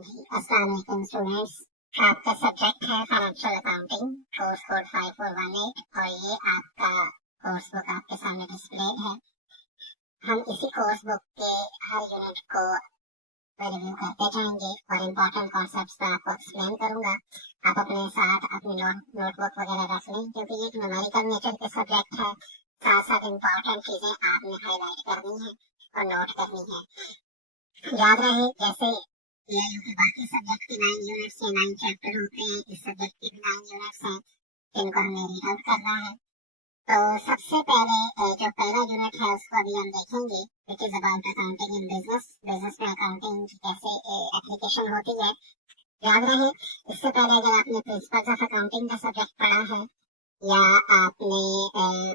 अस्सलाम वालेकुम स्टूडेंट्स। आपका सब्जेक्ट है फाइनेंशियल अकाउंटिंग, कोर्स कोड 5418 और ये आपका कोर्स बुक आपके सामने डिस्प्ले है। हम इसी कोर्स बुक के हर यूनिट को रिव्यू करते जाएंगे और इम्पोर्टेंट कॉन्सेप्ट्स पर आपको एक्सप्लेन करूंगा। आप अपने साथ अपनी नोटबुक वगैरह रख लें क्योंकि ये एक न्यूमेरिकल नेचर के सब्जेक्ट है। साथ साथ इम्पोर्टेंट चीजें आपने हाईलाइट करनी है और नोट करनी है। याद रहे जैसे एआईयू के बाकी सब्जेक्ट के 9 यूनिट्स या 9 चैप्टर होते हैं, इस सब्जेक्ट के भी 9 यूनिट्स हैं जिनको हमने रीड आउट करना है। तो सबसे पहले जो पहला यूनिट है उसको अभी हम देखेंगे, which is about accounting in business. Business में अकाउंटिंग की कैसे एप्लीकेशन होती है। याद रहे इससे पहले अगर आपने प्रिंसिपल्स ऑफ अकाउंटिंग का सब्जेक्ट पढ़ा है या आपने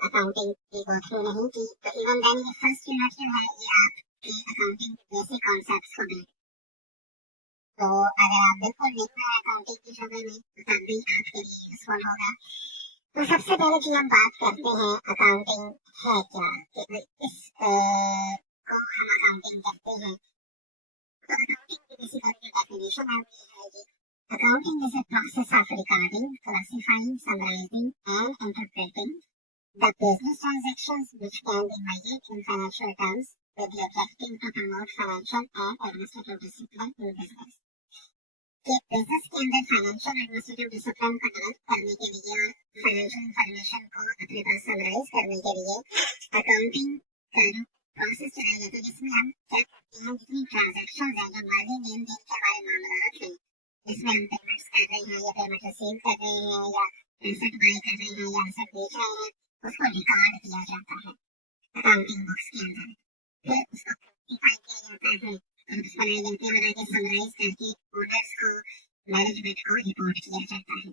अकाउंटिंग की गो थ्रू नहीं की तो इवन देन ये फर्स्ट यूनिट जो है ये आपके अकाउंटिंग बेसिक कॉन्सेप्ट्स को बिल्ड। तो अगर आप बिल्कुल नहीं है अकाउंटिंग की शोबे में तो तब भी आपके लिए यूजफुल होगा। तो सबसे पहले जी हम बात करते हैं अकाउंटिंग है क्या, कि इस को हम अकाउंटिंग कहते हैं। तो अकाउंटिंग की बेसिकली डेफिनेशन है जी, accounting is a process of recording, classifying, summarising and interpreting the business transactions which can be measured in financial terms with the objective to promote financial and administrative discipline in business। कि business के अंदर financial administrative discipline को develop करने के लिए और financial information को अपने पास समराइज करने के लिए अकाउंटिंग का प्रोसेस चलाया जाता है, जिसमें हम क्या करते हैं, जितनी ट्रांजैक्शन है, जो माली लेन देन के हमारे मामला हैं, जिसमें हम पेमेंट्स कर रहे हैं या पेमेंट रिसीव कर रहे हैं या एसेट बाय कर रहे हैं या एसेट बेच रहे हैं, उसको रिकॉर्ड किया जाता है अकाउंटिंग बुक्स के अंदर। फिर उसको क्वांटिफाई किया जाता है, ग्रुप्स बनाए जाते हैं, बना के समराइज करके ओनर्स को, मैनेजमेंट को रिपोर्ट किया जाता है।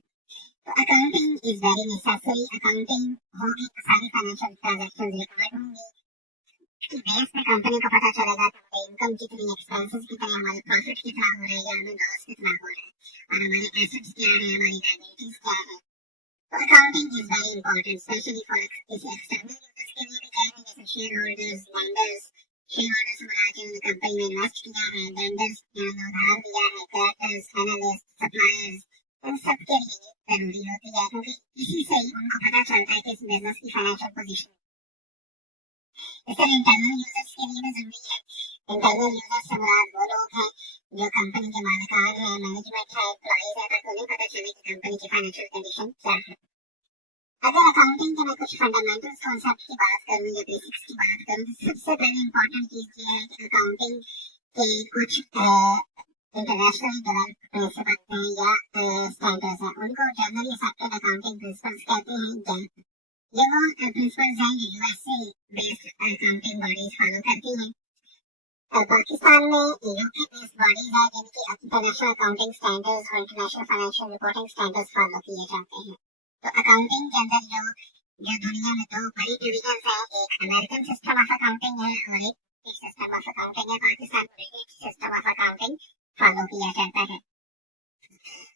तो accounting is very necessary. Accounting होगी तो सारी फाइनेंशियल ट्रांजैक्शन रिकॉर्ड होंगी, बेस पे कंपनी को पता चलेगा कि हमारी इनकम कितनी, एक्सपेंसेस कितने, हमारे प्रॉफिट कितना हो रहा है या हमें लॉस कितना हो रहा है और हमारे एसेट्स क्या है, हमारी लायबिलिटीज क्या है। तो accounting is very important, specially for किसी एक्सटर्नल यूजर्स के लिए भी कहेंगे, जैसे share holders, lenders. Share holders हमारा जिन्होंने कंपनी में इन्वेस्ट किया है, लेंडर्स जिन्होंने उधार दिया है, क्रेडिटर्स, एनालिस्ट, सप्लायर्स, उन सब के लिए जरूरी होती है क्योंकि इसी से ही उनको पता चलता है कि इस बिजनेस की फाइनेंशियल पोजीशन। इससे इंटरनल यूजर्स के लिए भी जरूरी है। इंटरनल यूजर्स से मुराद वो लोग हैं जो कंपनी के मालिकान है, मैनेजमेंट है, एम्प्लॉइज है, ताकि उन्हें पता चले कि कंपनी की फाइनेंशियल कंडीशन क्या है। अगर अकाउंटिंग के मैं कुछ फंडामेंटल्स कॉन्सेप्ट की बात करूं या बेसिक्स की बात करूं तो सबसे पहले इंपॉर्टेंट चीज ये है कि अकाउंटिंग के कुछ इंटरनेशनली डेवलप्ड प्रिंसिपल्स हैं या स्टैंडर्ड्स हैं, उनको जनरली एक्सेप्टेड अकाउंटिंग प्रिंसिपल्स कहते हैं, गैप। ये वो प्रिंसिपल्स हैं जो यूएस से बेस्ड अकाउंटिंग बॉडीज फॉलो करती हैं। पाकिस्तान में यूके बेस्ड बॉडीज है जिनकी इंटरनेशनल अकाउंटिंग स्टैंडर्ड्स और international financial reporting standards follow किए जाते हैं। तो अकाउंटिंग के अंदर जो दुनिया में दो बड़ी डिविजन है, एक अमेरिकन सिस्टम ऑफ अकाउंटिंग है और एक सिस्टम ऑफ अकाउंटिंग है। पाकिस्तान में British system of accounting follow किया जाता है।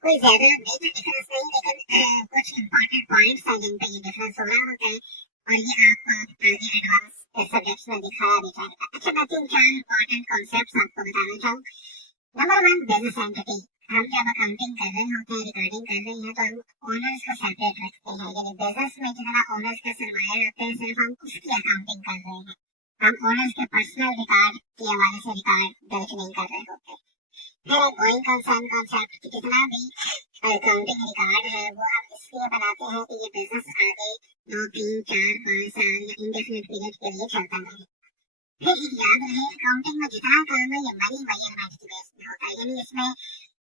कोई ज्यादा मेजर डिफरेंस नहीं, लेकिन कुछ इंपॉर्टेंट पॉइंट्स हैं जिन पे ये डिफरेंस हो रहा होता है और ये आपको आगे एडवांस सब्जेक्ट्स में दिखाया भी जाएगा। अच्छा, मैं 3-4 इंपॉर्टेंट कॉन्सेप्ट्स आपको बताना चाहूँ। Number 1, business entity. हम जब अकाउंटिंग कर रहे होते हैं, रिकॉर्डिंग कर रहे हैं, तो हम ओनर्स को सेपरेट रखते हैं, यानी बिजनेस में जितना ओनर्स का सरमाया रहता है सिर्फ हम उसकी अकाउंटिंग कर रहे हैं। हम ओनर्स के पर्सनल रिकॉर्ड के हवाले से रिकॉर्ड दर्ज नहीं कर रहे होते। फिर एक गोइंग कंसर्न कॉन्सेप्ट, जितना भी अकाउंटिंग रिकॉर्ड है वो हम इसलिए बनाते हैं कि ये बिजनेस आगे 2, 3, 4, 5 साल या इंडेफिनिट पीरियड के लिए चलता रहे। फिर याद रहे अकाउंटिंग में जितना काम है ये मनी मेजरमेंट की बेस पे होता है, यानी इसमें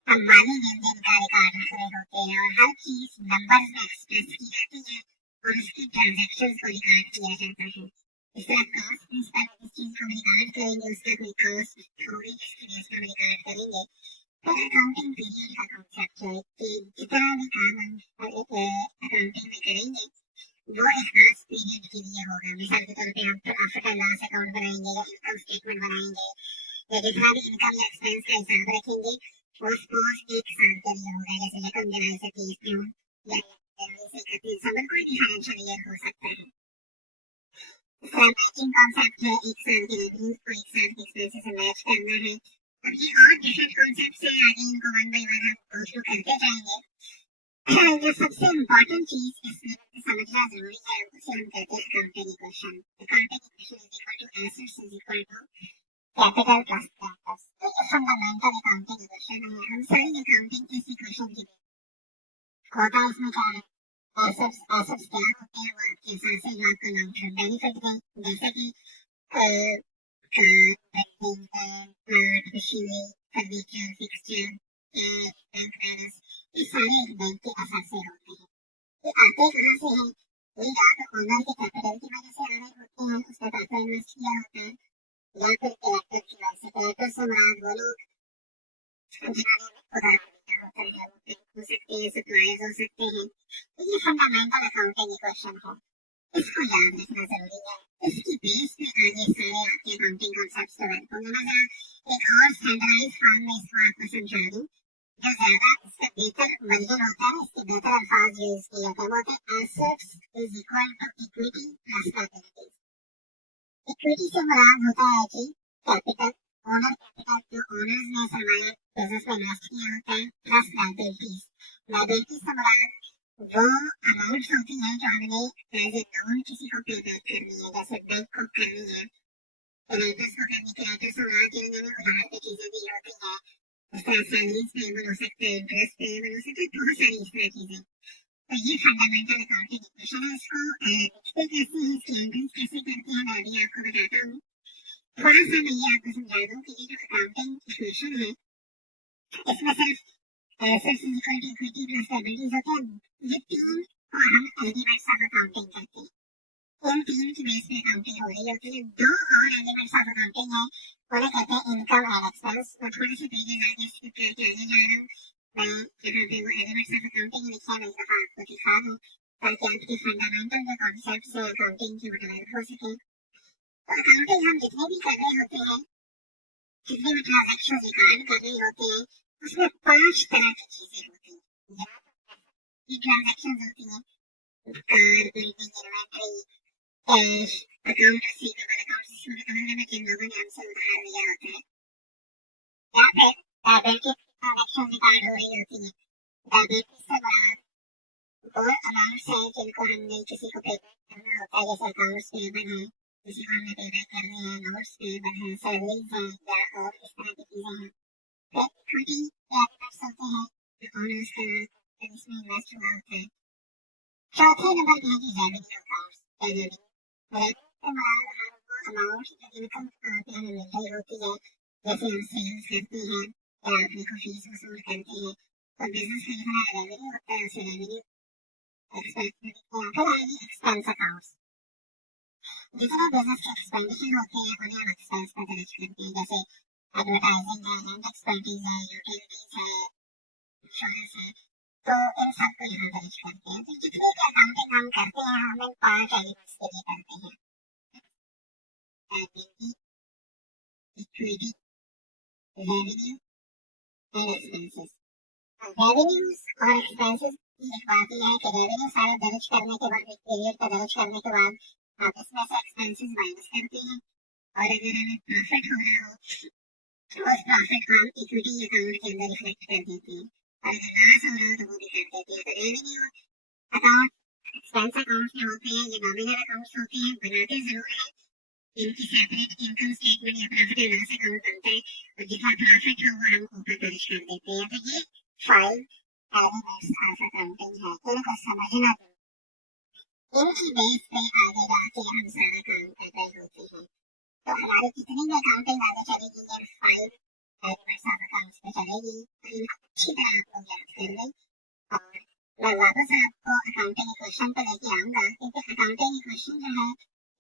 हम माली लेन देन का रिकॉर्ड रख रहे होते हैं और हर चीज नंबर्स में एक्सप्रेस की जाती है और उसकी ट्रांजैक्शंस को रिकॉर्ड किया जाता है। इस तरह कॉस्ट प्रिंसिपल जिस चीज को हम रिकॉर्ड करेंगे उसका कोई कॉस्ट होगी जिसकी बेस पे हम रिकॉर्ड करेंगे। फिर अकाउंटिंग पीरियड का कॉन्सेप्ट है कि जितना भी काम हम अकाउंटिंग में करेंगे वो एक खास पीरियड के लिए होगा। मिसाल के तौर पे हम प्रॉफिट एंड लॉस अकाउंट बनाएंगे या इनकम स्टेटमेंट बनाएंगे या जितना भी इनकम या एक्सपेंस का हिसाब रखेंगे वो सपोज 1 साल के लिए होगा, जैसे रकम जुलाई से 30 जून या जनवरी से 31 दिसंबर, कोई भी फाइनेंशियल ईयर हो सकता है। इसका मैचिंग कॉन्सेप्ट है, 1 साल के रेवेन्यूज को 1 साल के एक्सपेंसेस से मैच करना है। अब ये और डिफरेंट कॉन्सेप्ट्स हैं, आगे को वन बाय वन हम गो थ्रू करते जाएंगे। जो सबसे इम्पोर्टेंट चीज इसमें समझना जरूरी है उसे हम कहते हैं accounting equation. Accounting equation is equal to assets is equal to capital plus capex. तो ये फंडामेंटल अकाउंटिंग इक्वेशन है। हम सारी अकाउंटिंग इस इक्वेशन की होता है। इसमें क्या है, एसेट्स एसेट्स क्या होते हैं वो आपके हिसाब से जो आपको लॉन्ग टर्म बेनिफिट दें, जैसे कि car, building, plant, machinery, furniture, fixture, bank balance, ये सारे एक बैंक के असर से होते हैं। ये आते कहाँ से हैं? ये या तो ओनर के कैपिटल की वजह से आ रहे होते हैं, उसने पैसा इन्वेस्ट किया होता है, या फिर कैरेक्टर की वजह से। कैरेक्टर से मुराद वो लोग जिन्होंने उधार दिया होता है, वो बैंक हो सकते हैं, सप्लायर्स हो सकते हैं। तो ये फंडामेंटल अकाउंटिंग इक्वेशन है, इसको याद रखना जरूरी है। इसकी बेस पे आगे सारे आपके अकाउंटिंग कॉन्सेप्ट्स डेवलप होंगे। मैं जरा एक और स्टैंडर्डाइज फॉर्म में इसको आपको समझा दूं, जो ज्यादा इसका बेहतर वर्जन होता है, इसके बेहतर अल्फाज यूज किए जाते हैं। वो होते हैं assets is equal to equity plus liabilities. Equity से मुराद होता है कि कैपिटल, ओनर कैपिटल, जो ओनर्स ने सरमाया बिजनेस में इन्वेस्ट किया होता है, प्लस लायबिलिटीज। लायबिलिटीज से मुराद वो अमाउंट्स होती हैं जो हमने एज ए लोन किसी को पे बैक करनी है, जैसे बैंक को करनी है, क्रेडिटर्स को करनी। क्रेडिटर्स से मुराद जिन्होंने उधार पे चीजें दी होती हैं, इस तरह सैलरीज पेबल हो सकते हैं, इंटरेस्ट पेबल हो सकते हैं, बहुत सारी इस तरह चीजें। तो ये फंडामेंटल अकाउंटिंग इक्वेशन है। इसको लिखते कैसे हैं, इसकी एंट्रीज कैसे करते हैं, मैं अभी आपको बताता हूँ। थोड़ा सा मैं ये आपको समझा दूं कि ये जो अकाउंटिंग इक्वेशन है इसमें सिर्फ assets is equal to equity plus liabilities होते हैं। ये तीन को हम एलिमेंट्स ऑफ अकाउंटिंग कहते हैं। इन तीन की बेस पे अकाउंटिंग हो रही होती है। दो और एलिमेंट्स ऑफ अकाउंटिंग है, उन्हें कहते हैं इनकम एंड एक्सपेंस। मैं थोड़े से पेजेस आगे स्किप करके आगे जा रहा हूँ। मैं यहाँ पे वो एलिमेंट्स ऑफ अकाउंटिंग लिखा है, मैं एक दफा आपको दिखा दूँ ताकि आपके फंडामेंटल जो कॉन्सेप्ट्स हैं अकाउंटिंग के वो डेवलप हो सके। तो अकाउंटिंग हम जितने भी कर रहे होते हैं, जितने भी ट्रांजेक्शन रिकॉर्ड कर रहे होते हैं, उसमें 5 तरह की चीजें होती हैं। ये ट्रांजेक्शन होती हैं car, building, inventory, cash, account receivable. Account receivable का मतलब है जिन लोगों ने हमसे उधार लिया होता है, या फिर लायबिलिटी ट्रांजैक्शन रिकॉर्ड हो रही होती है। लायबिलिटी से मुराद वो अमाउंट्स हैं जिनको हमने किसी को पेमेंट करना होता है, जैसे अकाउंट्स पेबल है, किसी को हमने पेमेंट करनी है, नोट्स पेबल है, सैलरीज हैं, या और इस तरह की चीजें हैं। फिर इक्विटी के एलिमेंट्स होते हैं जो ओनर्स का इसमें इन्वेस्ट हुआ होता है। चौथे नंबर पे है कि रेवेन्यू अकाउंट्स। रेवेन्यू से मुराद हर वो अमाउंट जो इनकम पे हमें मिल रही होती है, जैसे हम सेल्स करते हैं या अपनी को फीस वसूल करते हैं, तो बिजनेस का जितना रेवेन्यू होता है उसे रेवेन्यू एक्सपेंस में दिखते हैं। फिर आएगी एक्सपेंस अकाउंट्स। जितने बिजनेस के एक्सपेंडिचर होते हैं उन्हें हम एक्सपेंस में दर्ज करते हैं, जैसे एडवर्टाइजिंग है, रेंट एक्सपेंडिचर है, यूटिलिटीज है, इंश्योरेंस है। तो इन सबको यहाँ दर्ज करते हैं। तो जितनी भी अकाउंटिंग हम करते हैं हम इन 5 एलिमेंट्स के लिए करते हैं, liability, equity, revenue and expenses. Revenues और एक्सपेंसेस की एक बात यह है कि रेवेन्यू सारा दर्ज करने के बाद, एक पीरियड का दर्ज करने के बाद आप इसमें से एक्सपेंसेस माइनस करते हैं, और अगर हमें प्रॉफिट हो रहा हो तो उस प्रॉफिट को हम इक्विटी अकाउंट के अंदर रिफ्लेक्ट कर देते हैं, और अगर लॉस हो रहा हो तो वो भी कर देते हैं। तो रेवेन्यू अकाउंट, एक्सपेंस अकाउंट्स जो होते हैं ये नॉमिनल अकाउंट्स होते हैं, बनाते जरूर हैं, इनकी सेपरेट इनकम स्टेटमेंट या प्रॉफिट एंड लॉस अकाउंट बनता है, और जितना प्रॉफिट हो वो हम ऊपर दर्ज कर देते हैं। तो ये 5 एलिमेंट्स ऑफ अकाउंटिंग है, इनको समझना। इनकी बेस पे आगे जाके हम सारा काम कर रहे होते हैं। तो हमारी जितनी भी अकाउंटिंग आगे चलेगी ये 5 एलिमेंट्स ऑफ अकाउंट्स पे चलेगी। तो इनको अच्छी तरह आप लोग याद कर लें, और मैं वापस आपको अकाउंटिंग इक्वेशन पे लेके आऊंगा, क्योंकि अकाउंटिंग इक्वेशन जो है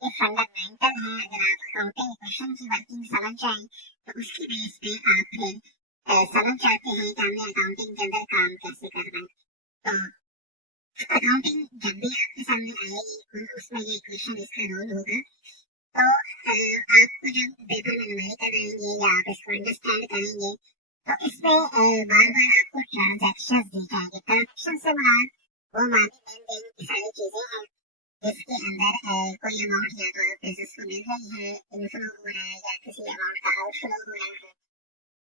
ये फंडामेंटल है। अगर आप अकाउंटिंग इक्वेशन की वर्किंग समझ जाएं तो उसकी बेस पे आप फिर समझ जाते हैं कि हमने अकाउंटिंग के अंदर काम कैसे करना है। तो अकाउंटिंग जब भी आपके सामने आएगी उसमें ये इक्वेशन इसका रोल होगा। तो आपको जब पेपर में न्यूमेरिकल आएंगे या आप इसको अंडरस्टैंड करेंगे तो इसमें बार बार आपको ट्रांजैक्शंस दी जाएंगे। ट्रांजैक्शन से मुराद वो माली लेन देन की सारी चीजें हैं जिसके अंदर कोई अमाउंट या तो बिजनेस को मिल रही है, इनफ्लो हो रहा है, या किसी अमाउंट का आउटफ्लो हो रहा है,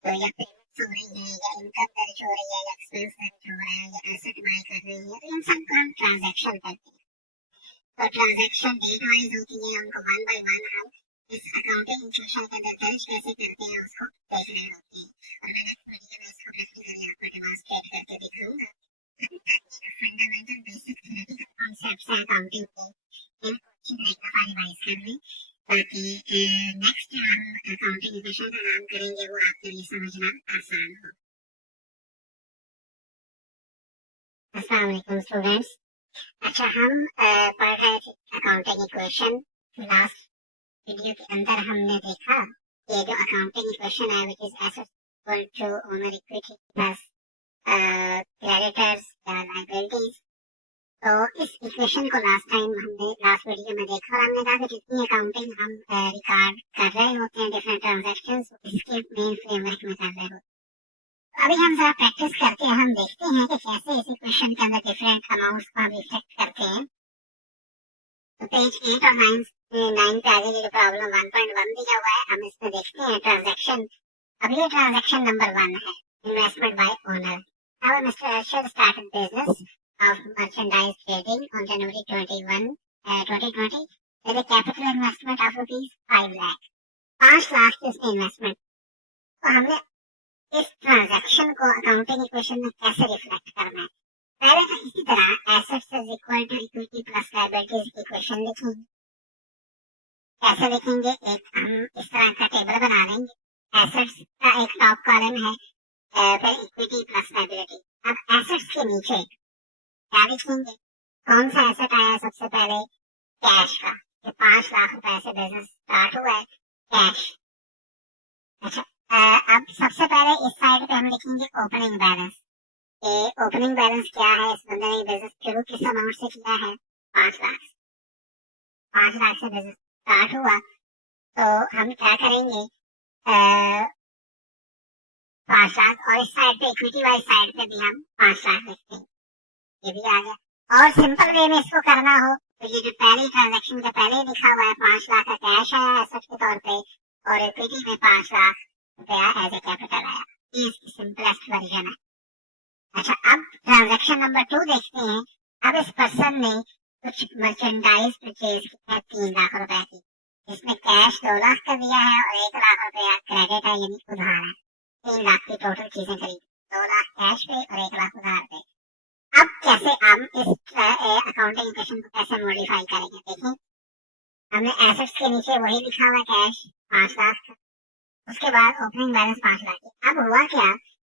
तो या पेमेंट हो रही है या इनकम दर्ज हो रही है या एक्सपेंस दर्ज हो रहा है या एसेट बाय कर रही है, तो इन सबको हम ट्रांजैक्शन करते हैं। तो ट्रांजैक्शन डेट वाइज होती है, उनको वन बाय वन हम इस अकाउंटिंग इक्वेशन के अंदर दर्ज कैसे करते हैं उसको देख रहे होते हैं। और मैं नेक्स्ट वीडियो में इसको प्रैक्टिकली आपको डेमोंस्ट्रेट करके दिखाऊंगा। फंडामेंटल बेसिक थ्योरेटिकल कॉन्सेप्ट्स हैं अकाउंटिंग के, इनको एक दफा रिवाइज कर लें ताकि नेक्स्ट जो हम अकाउंटिंग इक्वेशन का नाम करेंगे वो आपके लिए समझना आसान हो। अस्सलाम वालेकुम स्टूडेंट्स। अच्छा, हम पढ़ रहे थे अकाउंटिंग इक्वेशन। लास्ट वीडियो के अंदर हमने देखा ये जो अकाउंटिंग इक्वेशन है which is assets equal to owner equity plus creditors या लायबिलिटीज। तो इस इक्वेशन को लास्ट वीडियो में देखा और हमने कहा कि जितनी अकाउंटिंग हम रिकॉर्ड कर रहे होते हैं डिफरेंट ट्रांजैक्शंस, इसके मेन फ्रेमवर्क में कर रहे होते हैं। अभी हम जरा प्रैक्टिस करके हम देखते हैं कि कैसे इस इक्वेशन के अंदर डिफरेंट अमाउंट्स को हम इफेक्ट करते हैं। तो पेज 8 और 9 पे आगे जो प्रॉब्लम 1.1 दिया हुआ है, हम इसमें देखते हैं ट्रांजैक्शन। अब ये ट्रांजैक्शन नंबर 1 है, investment by owner. Now Mr. Arshad started business of merchandise trading on January 21, 2020 with a capital investment of rupees 5 lakh. 5 lakh की उसने इन्वेस्टमेंट। तो हमने इस ट्रांजैक्शन को अकाउंटिंग इक्वेशन में कैसे रिफ्लेक्ट करना है? पहले तो इसी तरह assets is equal to equity plus liabilities की इक्वेशन लिखेंगे। कैसे लिखेंगे? एक हम इस तरह का टेबल बना लेंगे। एसेट्स का एक टॉप कॉलम है, फिर इक्विटी प्लस लायबिलिटी। अब एसेट्स के नीचे क्या लिखेंगे? कौन सा एसेट आया सबसे पहले? कैश का, कि 5 लाख रुपए से बिजनेस स्टार्ट हुआ है, कैश। अच्छा, अब सबसे पहले इस साइड पे हम लिखेंगे ओपनिंग बैलेंस। ओपनिंग बैलेंस क्या है? इस बंदे ने बिजनेस शुरू किस अमाउंट से किया है? 5 लाख। 5 लाख से बिजनेस स्टार्ट हुआ, तो हम क्या करेंगे? 5 लाख, और इस साइड पे इक्विटी वाली साइड पे भी हम 5 लाख लिखते हैं। ये भी आ गया। और सिंपल वे में इसको करना हो तो ये जो पहले ट्रांजैक्शन का पहले लिखा हुआ है 5 लाख का कैश आया एसेट के तौर पे और इक्विटी में 5 लाख रुपया एज ए कैपिटल आया। ये इसकी सिंपलेस्ट वर्जन है। अच्छा, अब ट्रांजैक्शन नंबर 2 देखते हैं। अब इस पर्सन ने कुछ मर्चेंडाइज परचेज की है 3 लाख रुपए की, इसमें कैश 2 लाख का दिया है और 1 लाख रुपया क्रेडिट है यानी उधार है। 3 लाख की टोटल चीजें खरीदी, 2 लाख कैश पे और 1 लाख उधार पे। अब कैसे हम इस अकाउंटिंग इक्वेशन को कैसे मॉडिफाई करेंगे? देखें, हमने एसेट्स के नीचे वही लिखा हुआ कैश 5 लाख का, उसके बाद ओपनिंग बैलेंस 5 लाख की। अब हुआ क्या?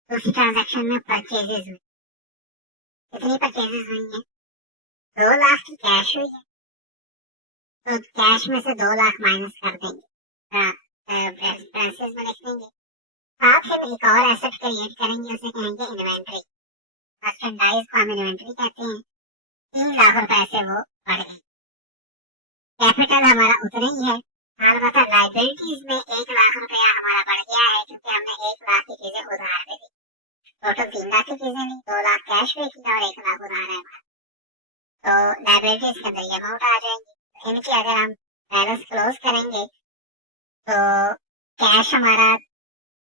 दूसरी ट्रांजैक्शन में परचेजेस हुई। कितनी परचेजेस हुई है? 2 लाख की कैश हुई है, तो कैश में से 2 लाख माइनस कर देंगे, बैलेंसेस में लिख देंगे। साथ ही एक और एसेट क्रिएट करेंगे, उसे कहेंगे इन्वेंट्री। मर्चेंडाइज को हम इन्वेंट्री कहते हैं। 3 लाख रुपए से वो बढ़ गई। कैपिटल हमारा उतना ही है, अलबत्ता लायबिलिटीज में 1 लाख रुपया हमारा बढ़ गया है क्योंकि हमने 1 लाख की चीजें उधार पे दी। टोटल 3 लाख की चीजें ली, 2 लाख कैश पे की और 1 लाख उधार है हमारा। तो लायबिलिटीज के अंदर ये अमाउंट आ जाएंगी। इनकी अगर हम बैलेंस क्लोज करेंगे तो कैश हमारा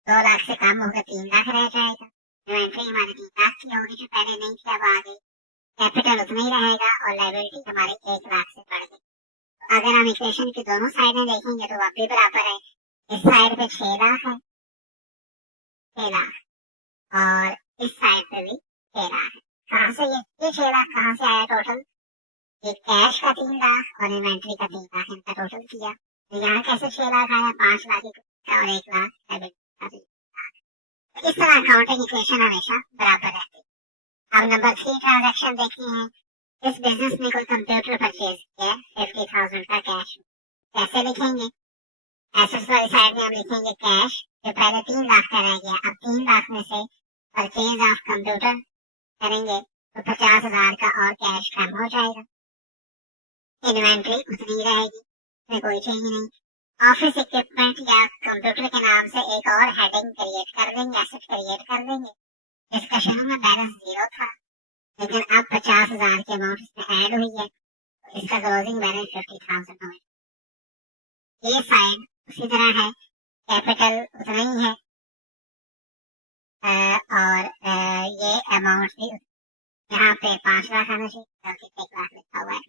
2 लाख से कम होकर 3 लाख रह जाएगा। इन्वेंट्री हमारी 3 लाख की होगी जो पहले नहीं थी, अब आ गई। कैपिटल उतना ही रहेगा और लायबिलिटी हमारी 1 लाख से बढ़ गई। अगर हम इक्वेशन की दोनों साइडें देखेंगे तो वापस बराबर है। इस साइड पे 6 लाख है, 6 लाख, और इस साइड पे भी 6 लाख है। कहाँ से ये 6 लाख कहाँ से आया टोटल? ये कैश का 3 लाख और इन्वेंट्री का 3 लाख, इनका टोटल किया तो यहाँ कैसे 6 लाख आया? 5 लाख और 1 लाख का 3 लाख। इस तरह अकाउंटिंग इक्वेशन हमेशा बराबर रहती है। अब नंबर 3 ट्रांजैक्शन देखते हैं। इस बिजनेस में कोई कंप्यूटर परचेज किया 50,000 का कैश। कैसे लिखेंगे? एसेट्स वाली साइड में हम लिखेंगे कैश, जो पहले 3 लाख का रह गया। अब 3 लाख में से परचेज ऑफ कंप्यूटर करेंगे तो 50,000 का और कैश कम हो जाएगा। इन्वेंट्री उतनी रहेगी, इसमें कोई चेंज नहीं। ऑफिस इक्विपमेंट या कंप्यूटर के नाम से एक और हेडिंग क्रिएट कर देंगे, एसेट क्रिएट कर देंगे, जिसका शुरू में बैलेंस 0 था लेकिन अब 50,000 की अमाउंट इसमें ऐड हुई है, तो इसका क्लोजिंग बैलेंस 50,000 हो। ये साइड उसी तरह है, कैपिटल उतना ही है, और ये अमाउंट भी यहाँ पे 5 लाख आना चाहिए, बल्कि 1 लाख लिखा हुआ है।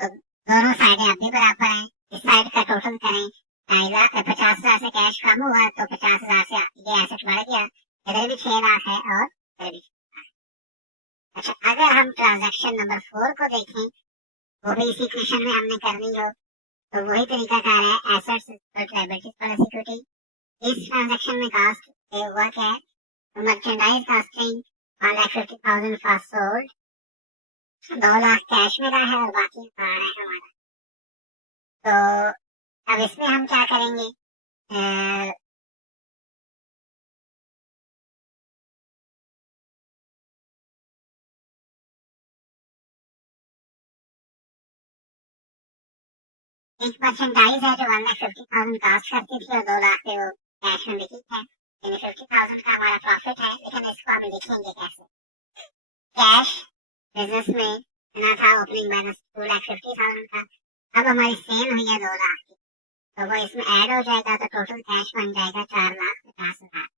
तो दोनों साइडें अभी बराबर हैं। इस साइड का टोटल करें 50,000 से कैश कम हुआ तो 50,000 से ये एसेट बढ़ गया, इधर भी 6 लाख है और इधर भी 6 लाख। अच्छा, अगर हम ट्रांजैक्शन नंबर 4 को देखें, वो भी इसी क्वेश्चन में हमने करनी हो, तो वही तरीकाकार है, एसेट्स लायबिलिटीज पर सिक्योरिटी। इस ट्रांजैक्शन में कास्ट हुआ क्या है, merchandise casting 1,50,000 for sold, 2 lakh cash मिला है और बाकी बाहर है हमारा। तो अब इसमें हम क्या करेंगे, एक मर्चेंडाइज है जो 1,50,000 कास्ट करती थी और 2 लाख पे वो कैश में बिकी है, यानी 50,000 का हमारा प्रॉफिट है। लेकिन इसको हम लिखेंगे कैसे, कैश बिजनेस में इतना था, ओपनिंग बैलेंस 2,50,000 का, अब हमारी सेल हुई है 2 लाख की, तो वो इसमें ऐड हो जाएगा, तो टोटल कैश बन जाएगा 4,50,000।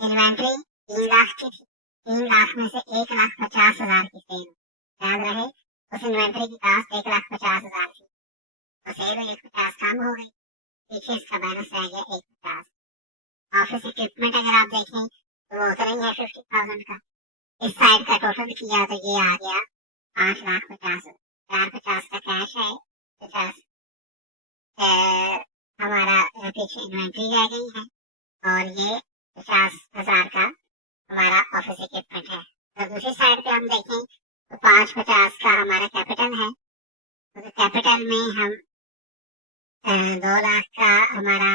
इन्वेंट्री 3 लाख की थी, 3 लाख में से 1,50,000 की सेल, याद रहे उस इन्वेंट्री की कास्ट 1,50,000 थी, तो सेल 1,50,000 कम हो गई, पीछे इसका बैलेंस रह गया 1,50,000। ऑफिस इक्विपमेंट अगर आप देखें तो वो उतना ही है 50,000 का। इस साइड का टोटल किया तो ये आ गया 5,50,000। 4,50,000 का कैश है, 50 हमारा पीछे इन्वेंट्री रह गई है, और ये 50,000 का हमारा ऑफिस इक्विपमेंट है। तो दूसरी साइड पे हम देखें तो 5,50,000 का हमारा कैपिटल है, तो कैपिटल में हम 2 लाख का हमारा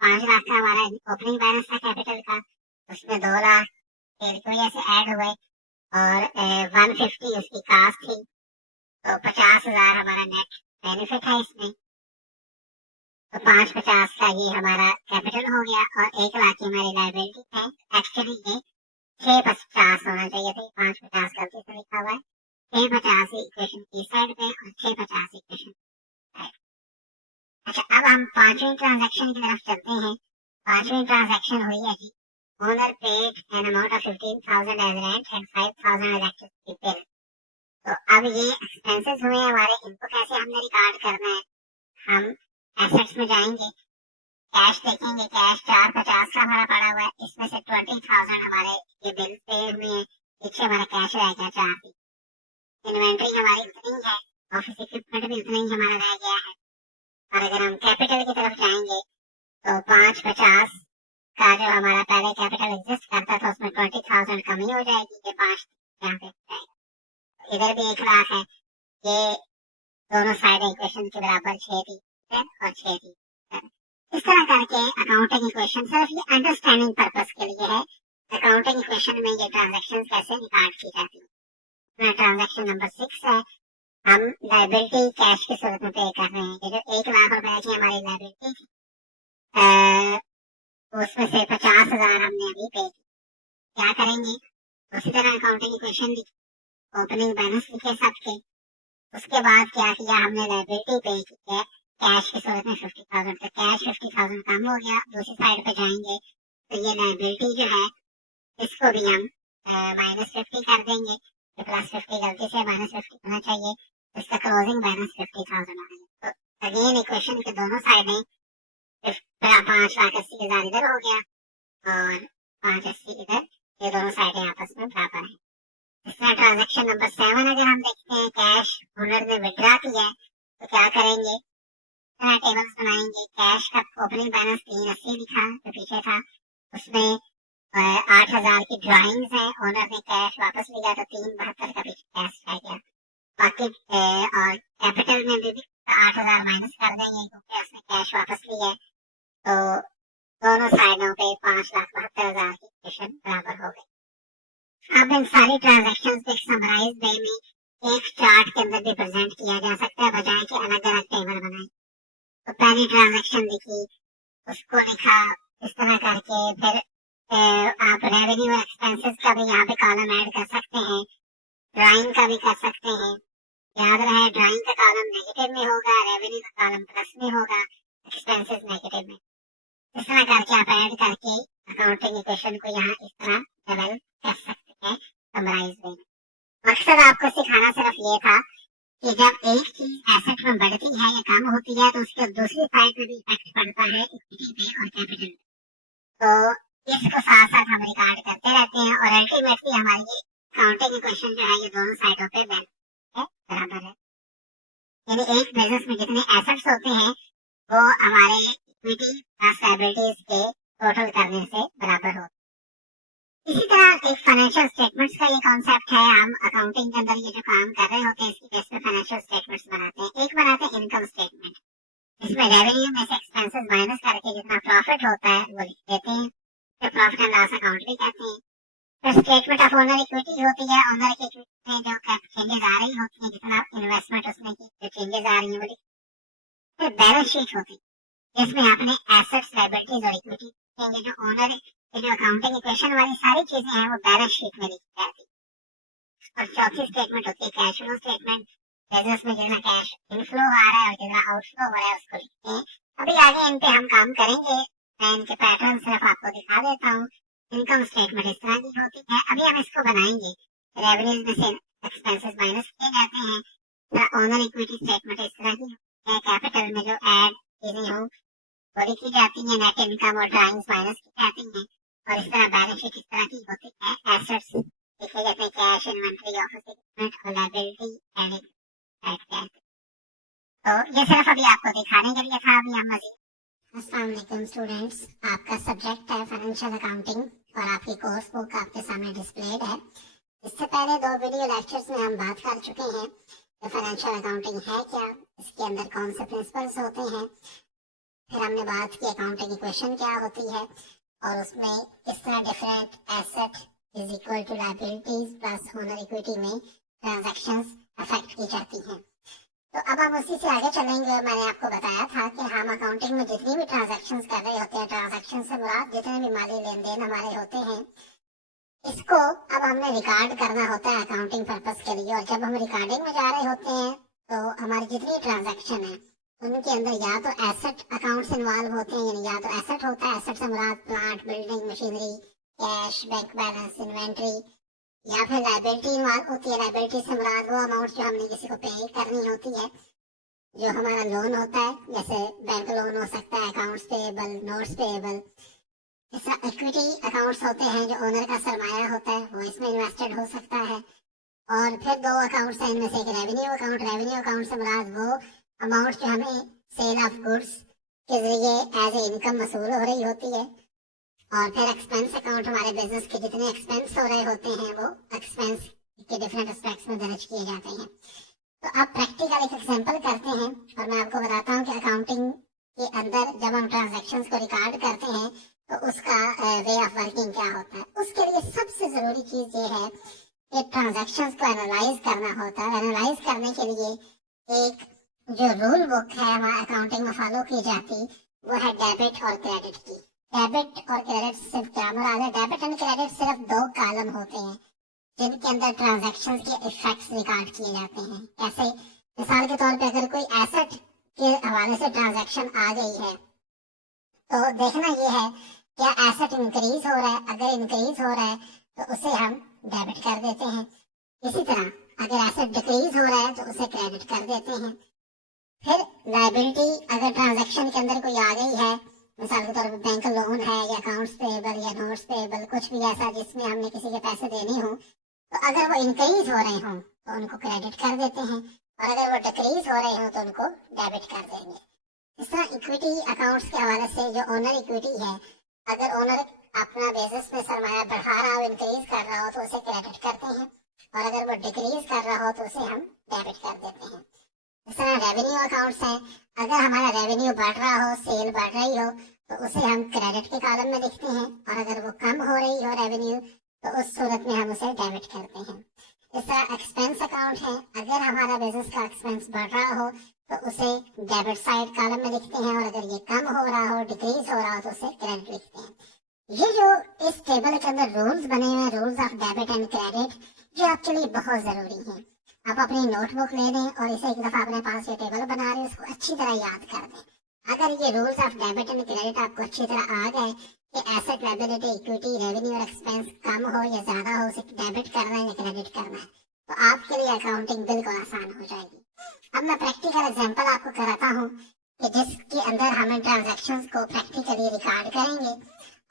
5 लाख का हमारा ओपनिंग बैलेंस था कैपिटल का, उसमें 2 लाख सेल की वजह से ऐड हुए, और 150 उसकी कास्ट थी, तो 50,000 हमारा नेट बेनिफिट है इसमें। तो 5,50,000 का ये हमारा कैपिटल हो गया, और 1 लाख की हमारी लाइबिलिटी है। एक्चुअली ये 6,50,000 होना चाहिए था, 5,50,000 गलती से लिखा हुआ है। 6,50,000 इक्वेशन की साइड पे और 6,50,000 इक्वेशन। अच्छा, अब हम 5वीं ट्रांजैक्शन की तरफ चलते हैं। 5वीं ट्रांजैक्शन हुई है जी, owner paid an amount of 15,000 as rent and 5,000 electricity bill. तो अब ये एक्सपेंसेस हुए हमारे, इनको कैसे हमने रिकॉर्ड करना है, हम एसेट्स में जाएंगे, कैश देखेंगे, कैश 4,50,000 का हमारा पड़ा हुआ है, इसमें से 20,000 हमारे ये बिल पे हुए हैं, पीछे हमारा कैश रह गया 4,000। इन्वेंट्री हमारी उतनी है, ऑफिस इक्विपमेंट भी उतना ही हमारा रह गया है। और अगर हम कैपिटल की तरफ जाएंगे तो 5,50,000 का जो हमारा पहले कैपिटल एग्जिस्ट करता था उसमें 20,000 कमी हो जाएगी, ये 5 यहाँ पे जाएगा। इधर भी 1 लाख है, ये दोनों साइड इक्वेशन के बराबर 6 थी और 6 थी। इस तरह करके अकाउंटिंग इक्वेशन सिर्फ ये अंडरस्टैंडिंग पर्पस के लिए है, अकाउंटिंग इक्वेशन में ये ट्रांजेक्शन कैसे रिकॉर्ड की जाती है। ट्रांजेक्शन नंबर 6 है, हम लाइबिलिटी कैश की सूरत में पे कर रहे हैं। ये जो 1 लाख रुपए की हमारी लाइबिलिटी थी, उसमें से 50,000 हमने अभी पे की। क्या करेंगे, उसी तरह अकाउंटिंग इक्वेशन लिखी, ओपनिंग बैलेंस लिखे सबके, उसके बाद क्या किया, हमने लाइबिलिटी पे की है कैश की सूरत में 50,000, तो कैश 50,000 कम हो गया। दूसरी साइड पे जाएंगे तो ये लाइबिलिटी जो है इसको भी हम -50 कर देंगे, +50 गलती से -50 होना चाहिए, इसका क्लोजिंग बैलेंस 50,000 आएगा। तो अगेन इक्वेशन के दोनों साइडें 5,80,000 इधर हो गया और 5,80 इधर, ये दोनों साइडें आपस में बराबर हैं। इसमें ट्रांजेक्शन नंबर 7 अगर हम देखते हैं, कैश ओनर ने विड्रा किया है, तो क्या करेंगे, टेबल्स बनाएंगे। कैश का ओपनिंग बैलेंस 380 लिखा जो पीछे था, उसमें 8,000 की ड्राइंग्स है, ओनर ने कैश वापस लिया तो 372 का पीछे कैश रह गया। बाकी और कैपिटल में भी 8,000 माइनस कर देंगे क्योंकि उसने कैश वापस लिया है, तो दोनों साइडों पे 5,72,000 की इक्वेशन बराबर हो गई। अब इन सारी ट्रांजेक्शन को एक समराइज वे में एक चार्ट के अंदर भी प्रेजेंट किया जा सकता है, बजाय कि अलग अलग टेबल बनाए। तो पहली ट्रांजेक्शन लिखी, उसको लिखा इस तरह करके, फिर आप रेवेन्यू और एक्सपेंसेस का भी यहाँ पे कॉलम ऐड कर सकते हैं, ड्राइंग का भी कर सकते हैं। याद रहे ड्राइंग का कॉलम नेगेटिव में होगा, रेवेन्यू का कॉलम प्लस में होगा, एक्सपेंसेस नेगेटिव में। इस तरह करके आप ऐड करके अकाउंटिंग इक्वेशन को यहाँ इस तरह डेवलप कर सकते हैं समराइज वे में। मकसद आपको सिखाना सिर्फ ये था कि जब एक चीज एसेट में बढ़ती है या कम होती है तो उसके दूसरी साइड में भी इफेक्ट पड़ता है इक्विटी पे और कैपिटल। तो इसको साथ साथ हम रिकॉर्ड करते रहते हैं और अल्टीमेटली हमारी अकाउंटिंग इक्वेशन जो है ये दोनों साइडों पे बराबर है। यानी एक बिजनेस में जितने एसेट्स होते हैं वो हमारे इक्विटी प्लस लायबिलिटीज के टोटल करने से बराबर हो। इसी तरह एक फाइनेंशियल स्टेटमेंट्स का ये कॉन्सेप्ट है। हम अकाउंटिंग के अंदर ये जो काम कर रहे होते हैं इसकी बेस पे फाइनेंशियल स्टेटमेंट्स बनाते हैं। एक बनाते हैं इनकम स्टेटमेंट, इसमें रेवेन्यू में से एक्सपेंसेस माइनस करके जितना प्रॉफिट होता है वो लिख देते हैं, तो प्रॉफिट एंड लॉस अकाउंट भी कहते हैं। फिर स्टेटमेंट ऑफ ओनर इक्विटी होती है, ओनर की इक्विटी में जो चेंजेस आ रही होती है, जितना इन्वेस्टमेंट उसमें की जो चेंजेस आ रही है वो लिख। फिर बैलेंस शीट होती है जिसमें आपने एसेट्स लायबिलिटीज और इक्विटी देंगे। जो ओनर ये जो अकाउंटिंग इक्वेशन वाली सारी चीजें हैं वो बैलेंस शीट में लिखी जाती है। और चौथी स्टेटमेंट होती है कैश फ्लो स्टेटमेंट, बिजनेस में जितना कैश इनफ्लो आ रहा है और जितना आउटफ्लो हो रहा है उसको लिखते हैं। अभी आगे इन पे हम काम करेंगे, मैं इनके पैटर्न सिर्फ आपको दिखा देता हूँ। इनकम स्टेटमेंट इस तरह की होती है, अभी हम इसको बनाएंगे। रेवेन्यूज में से एक्सपेंसेस माइनस किए जाते हैं। ओनर इक्विटी स्टेटमेंट इस तरह की है, कैपिटल में जो ऐड चीजें हों वो लिखी जाती है, नेट इनकम और ड्राइंग्स माइनस की जाती हैं। और इस तरह बैलेंस शीट इस तरह की होती है। एसेट्स लिखे जाते हैं, कैश, इन्वेंटरी, ऑफिस इक्विपमेंट और लायबिलिटी एडिंग। तो ये सिर्फ अभी आपको दिखाने के लिए था। अभी हम मजीद। अस्सलाम वालेकुम स्टूडेंट्स, आपका सब्जेक्ट है फाइनेंशियल अकाउंटिंग और आपकी कोर्स बुक आपके सामने डिस्प्लेड है। इससे पहले 2 वीडियो लेक्चर्स में हम बात कर चुके हैं कि फाइनेंशियल अकाउंटिंग है क्या, इसके अंदर कौन से प्रिंसिपल्स होते हैं। फिर हमने बात की अकाउंटिंग इक्वेशन क्या होती है और उसमें किस तरह different asset is equal to liabilities plus owner equity में ट्रांजैक्शंस अफेक्ट की जाती हैं। तो अब हम उसी से आगे चलेंगे। मैंने आपको बताया था कि हम अकाउंटिंग में जितनी भी ट्रांजैक्शंस कर रहे होते हैं, ट्रांजैक्शन से मुराद जितने भी माली लेन देन हमारे होते हैं, इसको अब हमने रिकॉर्ड करना होता है अकाउंटिंग पर्पस के लिए। और जब हम रिकॉर्डिंग में जा रहे होते हैं तो हमारी जितनी ट्रांजैक्शन है उनके अंदर या तो एसेट अकाउंट्स इन्वॉल्व होते हैं, यानी या तो एसेट होता है, एसेट से मुराद plant, building, machinery, cash, bank balance, inventory, या फिर लायबिलिटी इन्वॉल्व होती है। लायबिलिटी से मुराद वो अमाउंट जो हमने किसी को पे करनी होती है, जो हमारा लोन होता है, जैसे बैंक लोन हो सकता है, accounts payable, notes payable. Equity accounts होते हैं जो ओनर का सरमाया होता है, वो इसमें इन्वेस्टेड हो सकता है। और फिर 2 अकाउंट्स हैं, इनमें से एक रेवेन्यू अकाउंट। रेवेन्यू अकाउंट से मुराद वो अमाउंट जो हमें सेल ऑफ गुड्स के जरिए एज ए इनकम वसूल हो रही होती है। और फिर एक्सपेंस अकाउंट, हमारे बिजनेस के जितने एक्सपेंस हो रहे होते हैं वो एक्सपेंस के डिफरेंट एस्पेक्ट्स में दर्ज किए जाते हैं। तो अब प्रैक्टिकल एक एग्जांपल करते हैं और मैं आपको बताता हूँ कि अकाउंटिंग के अंदर जब हम ट्रांजैक्शंस को रिकॉर्ड करते हैं तो उसका वे ऑफ वर्किंग क्या होता है। उसके लिए सबसे जरूरी चीज ये है कि ट्रांजैक्शंस को एनालाइज करना होता है। एनालाइज करने के लिए एक जो रूल बुक है हमारे अकाउंटिंग में फॉलो की जाती, वो है डेबिट और क्रेडिट की। डेबिट और क्रेडिट सिर्फ क्या मुराद है? डेबिट एंड क्रेडिट सिर्फ 2 कॉलम होते हैं जिनके अंदर ट्रांजैक्शन के इफेक्ट्स रिकॉर्ड किए जाते हैं। कैसे? मिसाल के तौर पे अगर कोई एसेट के हवाले से ट्रांजैक्शन आ गई है तो देखना ये है क्या एसेट इंक्रीज हो रहा है। अगर इंक्रीज हो रहा है तो उसे हम डेबिट कर देते हैं। इसी तरह अगर एसेट डिक्रीज हो रहा है तो उसे क्रेडिट कर देते हैं। फिर लायबिलिटी अगर ट्रांजैक्शन के अंदर कोई आ गई है, मिसाल के तौर पर बैंक लोन है या अकाउंट्स पेएबल या नोट्स पेएबल, कुछ भी ऐसा जिसमें हमने किसी के पैसे देने हों, तो अगर वो इंक्रीज हो रहे हों तो उनको क्रेडिट कर देते हैं और अगर वो डिक्रीज हो रहे हों तो उनको डेबिट कर देंगे। इस तरह इक्विटी अकाउंट्स के हवाले से जो ओनर इक्विटी है, अगर ओनर अपना बिजनेस में सरमाया बढ़ा रहा हो, इंक्रीज कर रहा हो तो उसे क्रेडिट करते हैं और अगर वो डिक्रीज कर रहा हो तो उसे हम डेबिट कर देते हैं। इस तरह रेवेन्यू अकाउंट्स हैं, अगर हमारा रेवेन्यू बढ़ रहा हो, सेल बढ़ रही हो तो उसे हम क्रेडिट के कॉलम में लिखते हैं और अगर वो कम हो रही हो रेवेन्यू तो उस सूरत में हम उसे डेबिट करते हैं। इस तरह एक्सपेंस अकाउंट है, अगर हमारा बिजनेस का एक्सपेंस बढ़ रहा हो तो उसे डेबिट साइड कॉलम में लिखते हैं और अगर ये कम हो रहा हो, डिक्रीज हो रहा हो तो उसे क्रेडिट लिखते हैं। ये जो इस टेबल के अंदर रूल्स बने हुए हैं, rules of debit and credit, जो आपके लिए बहुत जरूरी है। आप अपनी नोटबुक ले लें और इसे एक दफा अपने पास ये टेबल बना रहे हैं उसको अच्छी तरह याद कर दें। अगर ये rules of debit and credit आपको अच्छी तरह आ गए, कि एसेट, लायबिलिटी, इक्विटी, रेवेन्यू और एक्सपेंस कम हो या ज्यादा हो, उसे डेबिट करना है या क्रेडिट करना है, तो आपके लिए अकाउंटिंग बिल्कुल आसान हो जाएगी। अब मैं प्रैक्टिकल एग्जांपल आपको कराता हूँ कि जिसके अंदर हम इन ट्रांजैक्शंस को प्रैक्टिकली रिकॉर्ड करेंगे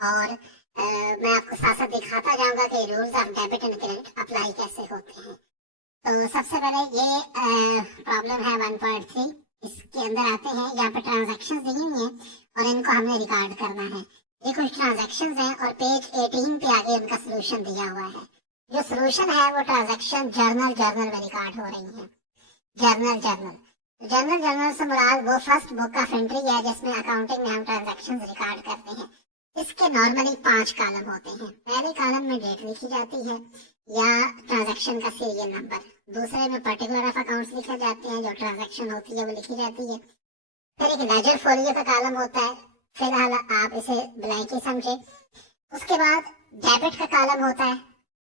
और मैं आपको साथ साथ दिखाता जाऊंगा कि rules of debit and credit apply कैसे होते हैं। तो सबसे पहले ये प्रॉब्लम है 1.3, इसके अंदर आते हैं। यहाँ पे ट्रांजैक्शंस दी हुई हैं और इनको हमने रिकॉर्ड करना है। ये कुछ ट्रांजैक्शंस हैं और पेज 18 पे आगे उनका सोल्यूशन दिया हुआ है। जो सोल्यूशन है वो ट्रांजैक्शन जर्नल में रिकॉर्ड हो रही है। जर्नल से मुराद वो फर्स्ट बुक ऑफ एंट्री है जिसमें अकाउंटिंग में हम ट्रांजैक्शंस रिकॉर्ड करते हैं। इसके नॉर्मली 5 कॉलम होते हैं। पहले कॉलम में डेट लिखी जाती है या ट्रांजैक्शन का सीरियल नंबर, दूसरे में पर्टिकुलर ऑफ अकाउंट्स लिखे जाते हैं, जो ट्रांजैक्शन होती है वो लिखी जाती है। फिर एक लेजर फोलियो का कॉलम होता है, फिलहाल आप इसे ब्लैंक ही समझे। उसके बाद डेबिट का कॉलम होता है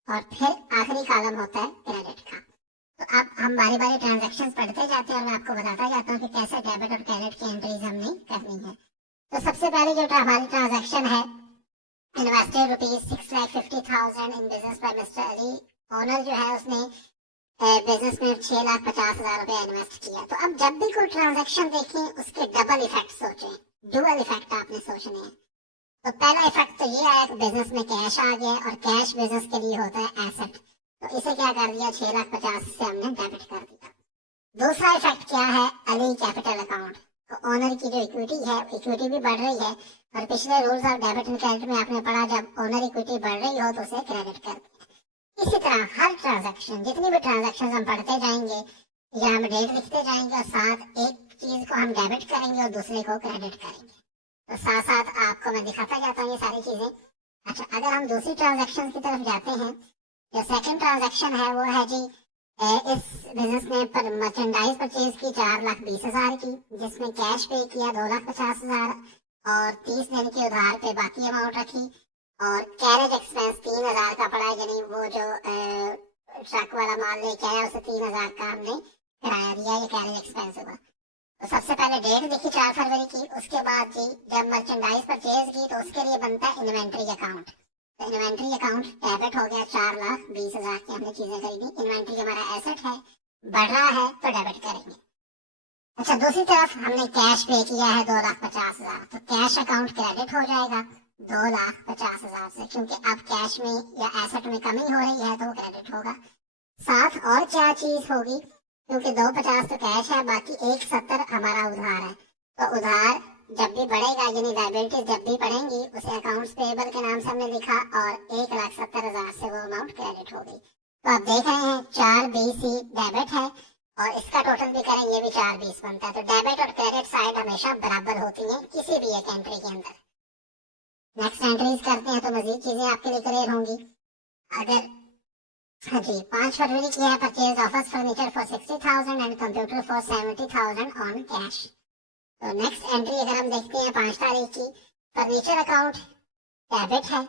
और फिर आखिरी कॉलम होता है क्रेडिट का। तो अब हम बारी बारी ट्रांजैक्शंस पढ़ते जाते हैं और मैं आपको बताता जाता हूँ कि कैसे डेबिट और क्रेडिट की एंट्रीज हमने करनी है। तो सबसे पहले जो हमारी ट्रांजैक्शन है, invested ₹6,50,000 in business by mister Ali. Owner जो है उसने बिजनेस में 6,50,000 रुपया इन्वेस्ट किया। तो अब जब भी कोई ट्रांजैक्शन देखें उसके डबल इफेक्ट सोचें, डुअल इफेक्ट आपने सोचने हैं। तो पहला इफेक्ट तो ये आया कि बिजनेस में कैश आ गया और कैश बिजनेस के लिए होता है एसेट, तो इसे क्या कर दिया, 6,50,000 से हमने डेबिट कर दिया। दूसरा इफेक्ट क्या है, अली कैपिटल अकाउंट। तो ओनर की जो इक्विटी है, इक्विटी भी बढ़ रही है और पिछले rules of debit and credit में आपने पढ़ा जब ओनर इक्विटी बढ़ रही हो तो उसे क्रेडिट कर दिया। इसी तरह हर ट्रांजैक्शन, जितनी भी ट्रांजैक्शन हम पढ़ते जाएंगे या हम डेट लिखते जाएंगे और साथ एक चीज को हम डेबिट करेंगे और दूसरे को क्रेडिट करेंगे। तो साथ साथ आपको मैं दिखाता जाता हूँ ये सारी चीजें। अच्छा, अगर हम दूसरी ट्रांजैक्शन की तरफ जाते हैं, जो सेकंड ट्रांजैक्शन है वो है जी इस बिजनेस ने पर मर्चेंडाइज परचेज की 4,20,000 की, जिसमें कैश पे किया 2,50,000 और 30 दिन के उधार पे बाकी अमाउंट रखी और कैरेज एक्सपेंस 3,000 का पड़ा, यानी वो जो ट्रक वाला माल लेके आया उसे 3,000 का हमने किराया दिया, ये कैरेज एक्सपेंस हुआ। तो सबसे पहले डेट देखी 4 फरवरी की, उसके बाद जी जब मर्चेंडाइज परचेज की तो उसके लिए बनता है इन्वेंट्री अकाउंट। तो इन्वेंट्री अकाउंट डेबिट हो गया, 4,20,000 की हमने चीजें खरीदी। इन्वेंट्री हमारा एसेट है, बढ़ रहा है तो डेबिट करेंगे। अच्छा, दूसरी तरफ हमने कैश पे किया है 2,50,000, तो कैश अकाउंट क्रेडिट हो जाएगा 2,50,000 से, क्योंकि अब कैश में या एसेट में कमी हो रही है तो वो क्रेडिट होगा। साथ और क्या चीज होगी, क्योंकि 2,50 तो कैश है, बाकी 1,70 हमारा उधार है। तो उधार जब भी बढ़ेगा यानी लायबिलिटीज जब भी बढ़ेंगी उसे अकाउंट्स पेएबल के नाम से हमने लिखा और 1,70,000 से वो अमाउंट क्रेडिट हो गई। तो आप देख रहे हैं 4,20 डेबिट है और इसका टोटल भी करें ये भी 4,20 बनता है। तो डेबिट और क्रेडिट साइड हमेशा बराबर होती है किसी भी एक एंट्री के अंदर। नेक्स्ट एंट्रीज करते हैं तो मजीद चीजें आपके लिए क्लियर होंगी। अगर हाँ जी, 5 फरवरी की है, purchase office furniture for 60,000 and computer for 70,000 on cash. तो नेक्स्ट एंट्री अगर हम देखते हैं 5 तारीख की, फर्नीचर अकाउंट डेबिट है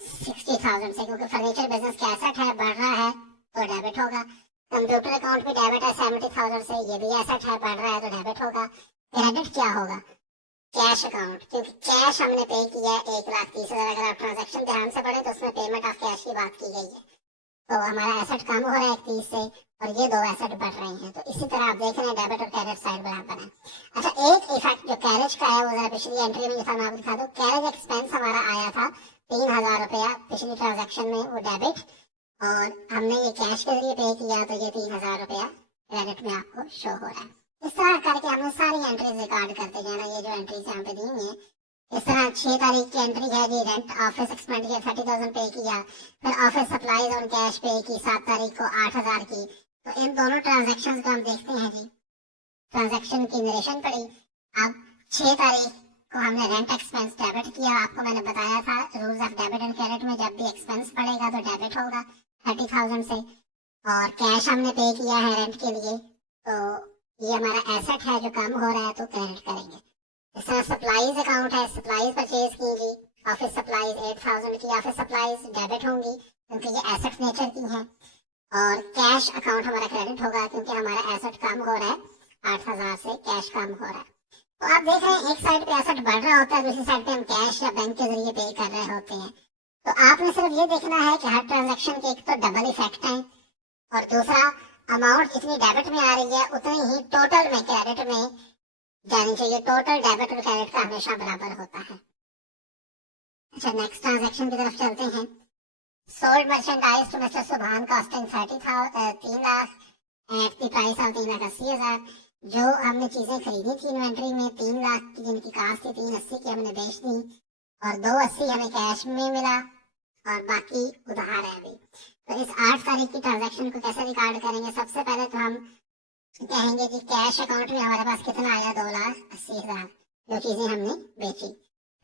60,000 से, क्योंकि फर्नीचर बिजनेस का एसेट है, बढ़ रहा है तो डेबिट होगा। कंप्यूटर अकाउंट भी डेबिट है 70,000 से, ये भी एसेट है, बढ़ रहा है तो डेबिट होगा। क्रेडिट क्या होगा, कैश अकाउंट, क्योंकि कैश हमने पे किया है 1,30,000। अगर आप ट्रांजेक्शन ध्यान से पढ़े तो उसमें पेमेंट ऑफ कैश की बात की गई है। तो हमारा एसेट कम हो रहा है 31 से और ये दो एसेट बढ़ रहे हैं। तो इसी तरह आप देख रहे हैं डेबिट और क्रेडिट साइड बराबर है। अच्छा, एक इफेक्ट जो कैरेज का है वो जरा पिछली एंट्री में था, मैं आपको दिखा दूं। कैरेज एक्सपेंस हमारा आया था 3,000 रुपया पिछली ट्रांजेक्शन में, वो डेबिट, और हमने ये कैश के जरिए पे किया तो ये 3,000 रुपया क्रेडिट में आपको शो हो रहा है। इस तरह करके हमें सारी एंट्रीज रिकॉर्ड करते जाना। ये जो एंट्रीज यहाँ पे दी हुई है, इस तरह 6 तारीख की एंट्री है जी, रेंट ऑफिस एक्सपेंडिचर 30,000 पे किया, फिर ऑफिस सप्लाईज ऑन कैश पे की 7 तारीख को 8,000 की। तो इन दोनों ट्रांजेक्शन को हम देखते हैं जी, ट्रांजेक्शन की नरेशन पड़ी। अब 6 तारीख को हमने रेंट एक्सपेंस डेबिट किया, आपको मैंने बताया था rules of debit and credit में जब भी एक्सपेंस पड़ेगा तो डेबिट होगा 30,000 से, और कैश हमने पे किया है रेंट के लिए, तो ये हमारा एसेट है जो कम हो रहा है तो क्रेडिट करेंगे। इस तरह सप्लाईज अकाउंट है, सप्लाईज परचेज की जी, ऑफिस सप्लाईज 8,000 की, ऑफिस सप्लाईज डेबिट होंगी क्योंकि ये एसेट नेचर की है, और कैश अकाउंट हमारा क्रेडिट होगा क्योंकि हमारा एसेट कम हो रहा है 8,000 से, कैश कम हो रहा है। तो आप देख रहे हैं एक साइड पे एसेट बढ़ रहा होता है, दूसरी साइड पे हम कैश या बैंक के जरिए पे कर रहे होते हैं। तो आपने सिर्फ ये देखना है कि हर ट्रांजैक्शन के एक तो डबल इफेक्ट है, और दूसरा अमाउंट जितनी डेबिट में आ रही है उतनी ही टोटल में क्रेडिट में जानी चाहिए। टोटल डेबिट और क्रेडिट का हमेशा बराबर होता है। अच्छा, नेक्स्ट ट्रांजैक्शन की तरफ चलते हैं। सोल्ड मर्चेंडाइज टू मिस्टर सुभान costing 3 lakh at the price of 3,80,000। जो हमने चीजें खरीदी थी इन्वेंट्री में 3 लाख की, जिनकी कास्ट थी 380 की, हमने बेच दी और 280 हमें कैश में मिला और बाकी उधार है अभी। तो इस 8 तारीख की ट्रांजैक्शन को कैसे रिकॉर्ड करेंगे? सबसे पहले तो हम कहेंगे कि कैश अकाउंट में हमारे पास कितना आया, 2,80,000, जो चीजें हमने बेची।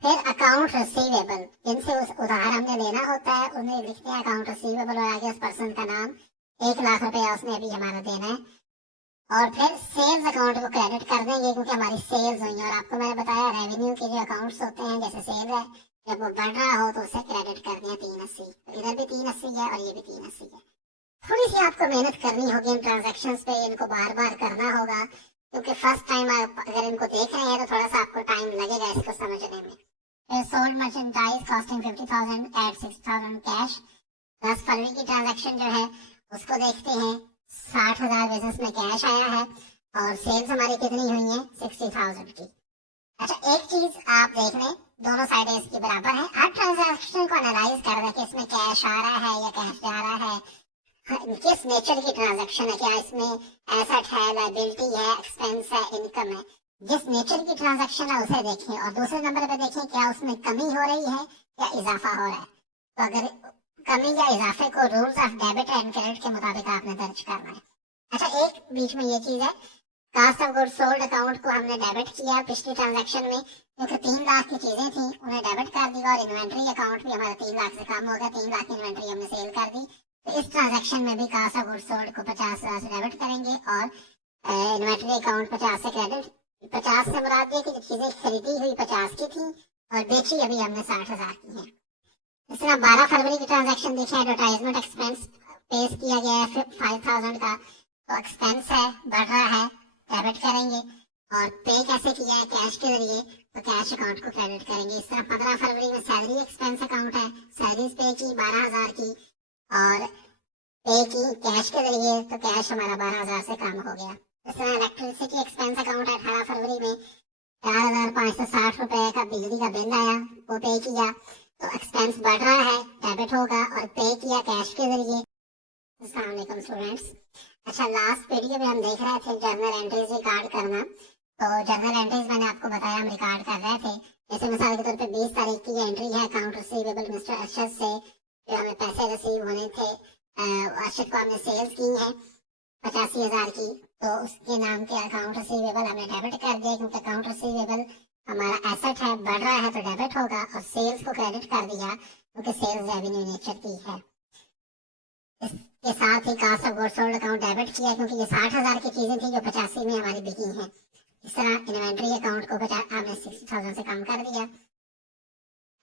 फिर अकाउंट रिसीवेबल, जिनसे उस उधार हमने लेना होता है उन्हें लिखते हैं अकाउंट रिसीवेबल, और आगे उस पर्सन का नाम, 1 लाख रुपया उसने अभी हमारा देना है। और फिर सेल्स अकाउंट को क्रेडिट कर देंगे क्योंकि हमारी सेल्स हुई है। और आपको मैंने बताया रेवेन्यू के जो अकाउंट्स होते हैं, जैसे सेल है, जब वो बढ़ रहा हो तो उसे क्रेडिट कर दिया 380। तो इधर भी 380 है और ये भी 380 है। थोड़ी सी आपको मेहनत करनी होगी इन ट्रांजेक्शन पे, इनको बार बार करना होगा क्योंकि फर्स्ट टाइम आप अगर इनको देख रहे हैं तो थोड़ा सा आपको टाइम लगेगा इसको समझने में। Sold merchandise costing 50,000 at 6,000 cash. 10 फरवरी की ट्रांजैक्शन जो है उसको देखते हैं। 60,000 बिजनेस में कैश आया है और सेल्स हमारी कितनी हुई है, 60,000 की। अच्छा, एक चीज आप देख लें, दोनों साइडें इसकी बराबर है। हर ट्रांजैक्शन को एनालाइज कर रहे हैं कि इसमें कैश आ रहा है या कैश जा रहा है, किस नेचर की ट्रांजैक्शन है, क्या इसमें एसेट है, लायबिलिटी है, एक्सपेंस है, इनकम है। जिस नेचर की ट्रांजैक्शन है उसे देखें और दूसरे नंबर पे देखें क्या उसमें कमी हो रही है या इजाफा हो रहा है। तो अगर कमी या इजाफे को rules of debit and credit के मुताबिक आपने दर्ज करना है। अच्छा, एक बीच में ये चीज है, cost of goods sold account को हमने डेबिट किया पिछली ट्रांजैक्शन में क्योंकि 3 लाख की चीजें थी, उन्हें डेबिट कर दिया। और इन्वेंट्री अकाउंट भी हमारा 3 लाख से कम हो गया, 3 लाख की इन्वेंट्री हमने सेल कर दी। तो इस ट्रांजैक्शन में भी कास्ट ऑफ गुड्स सोल्ड को 50,000 से डेबिट करेंगे और इन्वेंट्री अकाउंट 50 से क्रेडिट। 50 से मुराद ये कि जो चीजें खरीदी हुई 50 की थी और बेची अभी हमने 60,000 की है। इस तरह 12 फरवरी की ट्रांजैक्शन देखें, एडवर्टाइजमेंट एक्सपेंस पेश किया गया है 5,000 का, तो एक्सपेंस है, बढ़ रहा है, डेबिट करेंगे। और पे कैसे किया है, कैश के जरिए, तो कैश अकाउंट को क्रेडिट करेंगे। इस तरह 15 फरवरी में सैलरी एक्सपेंस अकाउंट है, सैलरीज पे की 12,000 की और पे की कैश के जरिए, तो कैश हमारा 12,000 से कम हो गया। इस तरह इलेक्ट्रिसिटी एक्सपेंस अकाउंट है, 18 फरवरी में 4,560 रुपए का बिजली का बिल आया, वो पे किया, तो एक्सपेंस बढ़ रहा है, डेबिट होगा, और पे किया कैश के जरिए। अस्सलाम वालेकुम स्टूडेंट्स। अच्छा, लास्ट वीडियो में हम देख रहे थे जर्नल एंट्रीज रिकॉर्ड करना। तो जर्नल एंट्रीज मैंने आपको बताया हम रिकॉर्ड कर रहे थे। जैसे मिसाल के तौर पे 20 तारीख की एंट्री है अकाउंट रिसीवेबल मिस्टर अरशद से, जो हमें पैसे रिसीव होने थे। अरशद को हमने सेल्स की है 85,000 की, तो उसके नाम के अकाउंट रिसीवेबल हमने डेबिट कर दिया क्योंकि अकाउंट रिसीवेबल हमारा एसेट है, बढ़ रहा है तो डेबिट होगा। और सेल्स को क्रेडिट कर दिया क्योंकि सेल्स रेवेन्यू नेचर की है। इसके साथ ही cost of goods sold account debit किया क्योंकि ये 60,000 की चीजें थी जो 85 में हमारी बिकी हैं। इस तरह इन्वेंट्री अकाउंट को हमने 60,000 से कम कर दिया।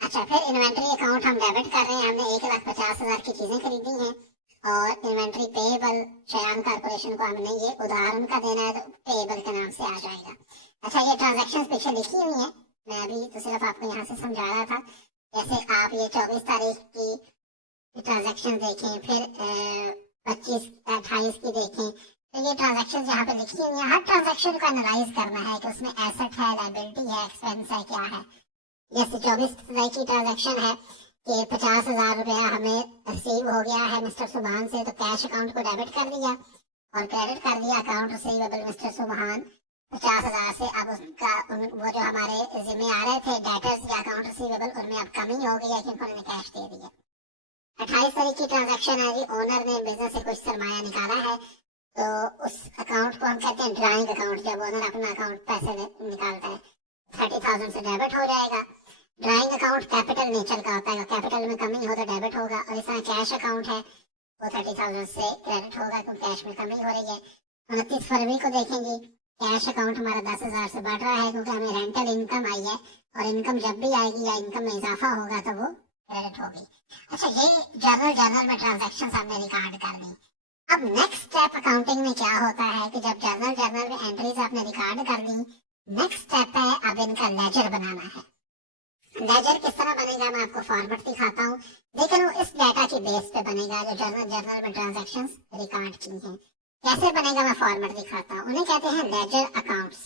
अच्छा, फिर इन्वेंट्री अकाउंट हम डेबिट कर रहे हैं, हमने 1,50,000 की चीजें खरीदी हैं और इन्वेंट्री पेएबल शयान कारपोरेशन को हमने ये उधार उनका देना है, तो पेएबल के नाम से आ जाएगा। अच्छा, ये ट्रांजैक्शन पीछे लिखी हुई है, मैं अभी तो सिर्फ आपको यहाँ से समझा रहा था। जैसे आप ये 24 तारीख की ट्रांजैक्शन देखें, फिर 25-28 की देखें, तो ये ट्रांजैक्शन यहाँ पे लिखी हुई है। हर ट्रांजैक्शन को एनालाइज करना है कि उसमें एसेट है, लायबिलिटी है, एक्सपेंस है, क्या है। जैसे 24 तारीख की ट्रांजैक्शन है कि 50,000 रुपया हमें रिसीव हो गया है मिस्टर सुभान से, तो कैश अकाउंट को डेबिट कर दिया और क्रेडिट कर दिया अकाउंट रिसीवेबल मिस्टर सुभान 50,000 से। अब उसका वो जो हमारे जिम्मे आ रहे थे डेटर्स या अकाउंट रिसीवेबल, उनमें अब कमी हो गई है क्योंकि उन्होंने कैश दे दिया। 28 तारीख की ट्रांजैक्शन है जी, ओनर ने बिजनेस से कुछ सरमाया निकाला है, तो उस अकाउंट को हम कहते हैं ड्राइंग अकाउंट। जब ओनर अपना अकाउंट पैसे निकालता है 30,000 से डेबिट हो जाएगा। ड्राइंग अकाउंट कैपिटल नेचर का होता है, कैपिटल में कमी हो तो डेबिट होगा। और इस तरह कैश अकाउंट है वो 30,000 से क्रेडिट होगा क्योंकि कैश में कमी हो रही है। 29 फरवरी को देखेंगे, कैश अकाउंट हमारा 10,000 से बढ़ रहा है क्योंकि हमें रेंटल इनकम आई है और इनकम जब भी आएगी या इनकम में इजाफा होगा तो वो क्रेडिट होगी। अच्छा, ये जर्नल में ट्रांजेक्शन हमने रिकॉर्ड कर दी। अब नेक्स्ट स्टेप अकाउंटिंग में क्या होता है कि जब जर्नल में एंट्रीज आपने रिकॉर्ड कर दी नेक्स्ट स्टेप है अब इनका लेजर बनाना है। लेजर किस तरह बनेगा मैं आपको फॉर्मेट दिखाता हूँ, लेकिन वो इस डाटा की बेस पे बनेगा जो जर्नल में ट्रांजैक्शंस रिकॉर्ड की हैं। कैसे बनेगा मैं फॉर्मेट दिखाता हूँ। उन्हें कहते हैं लेजर अकाउंट्स।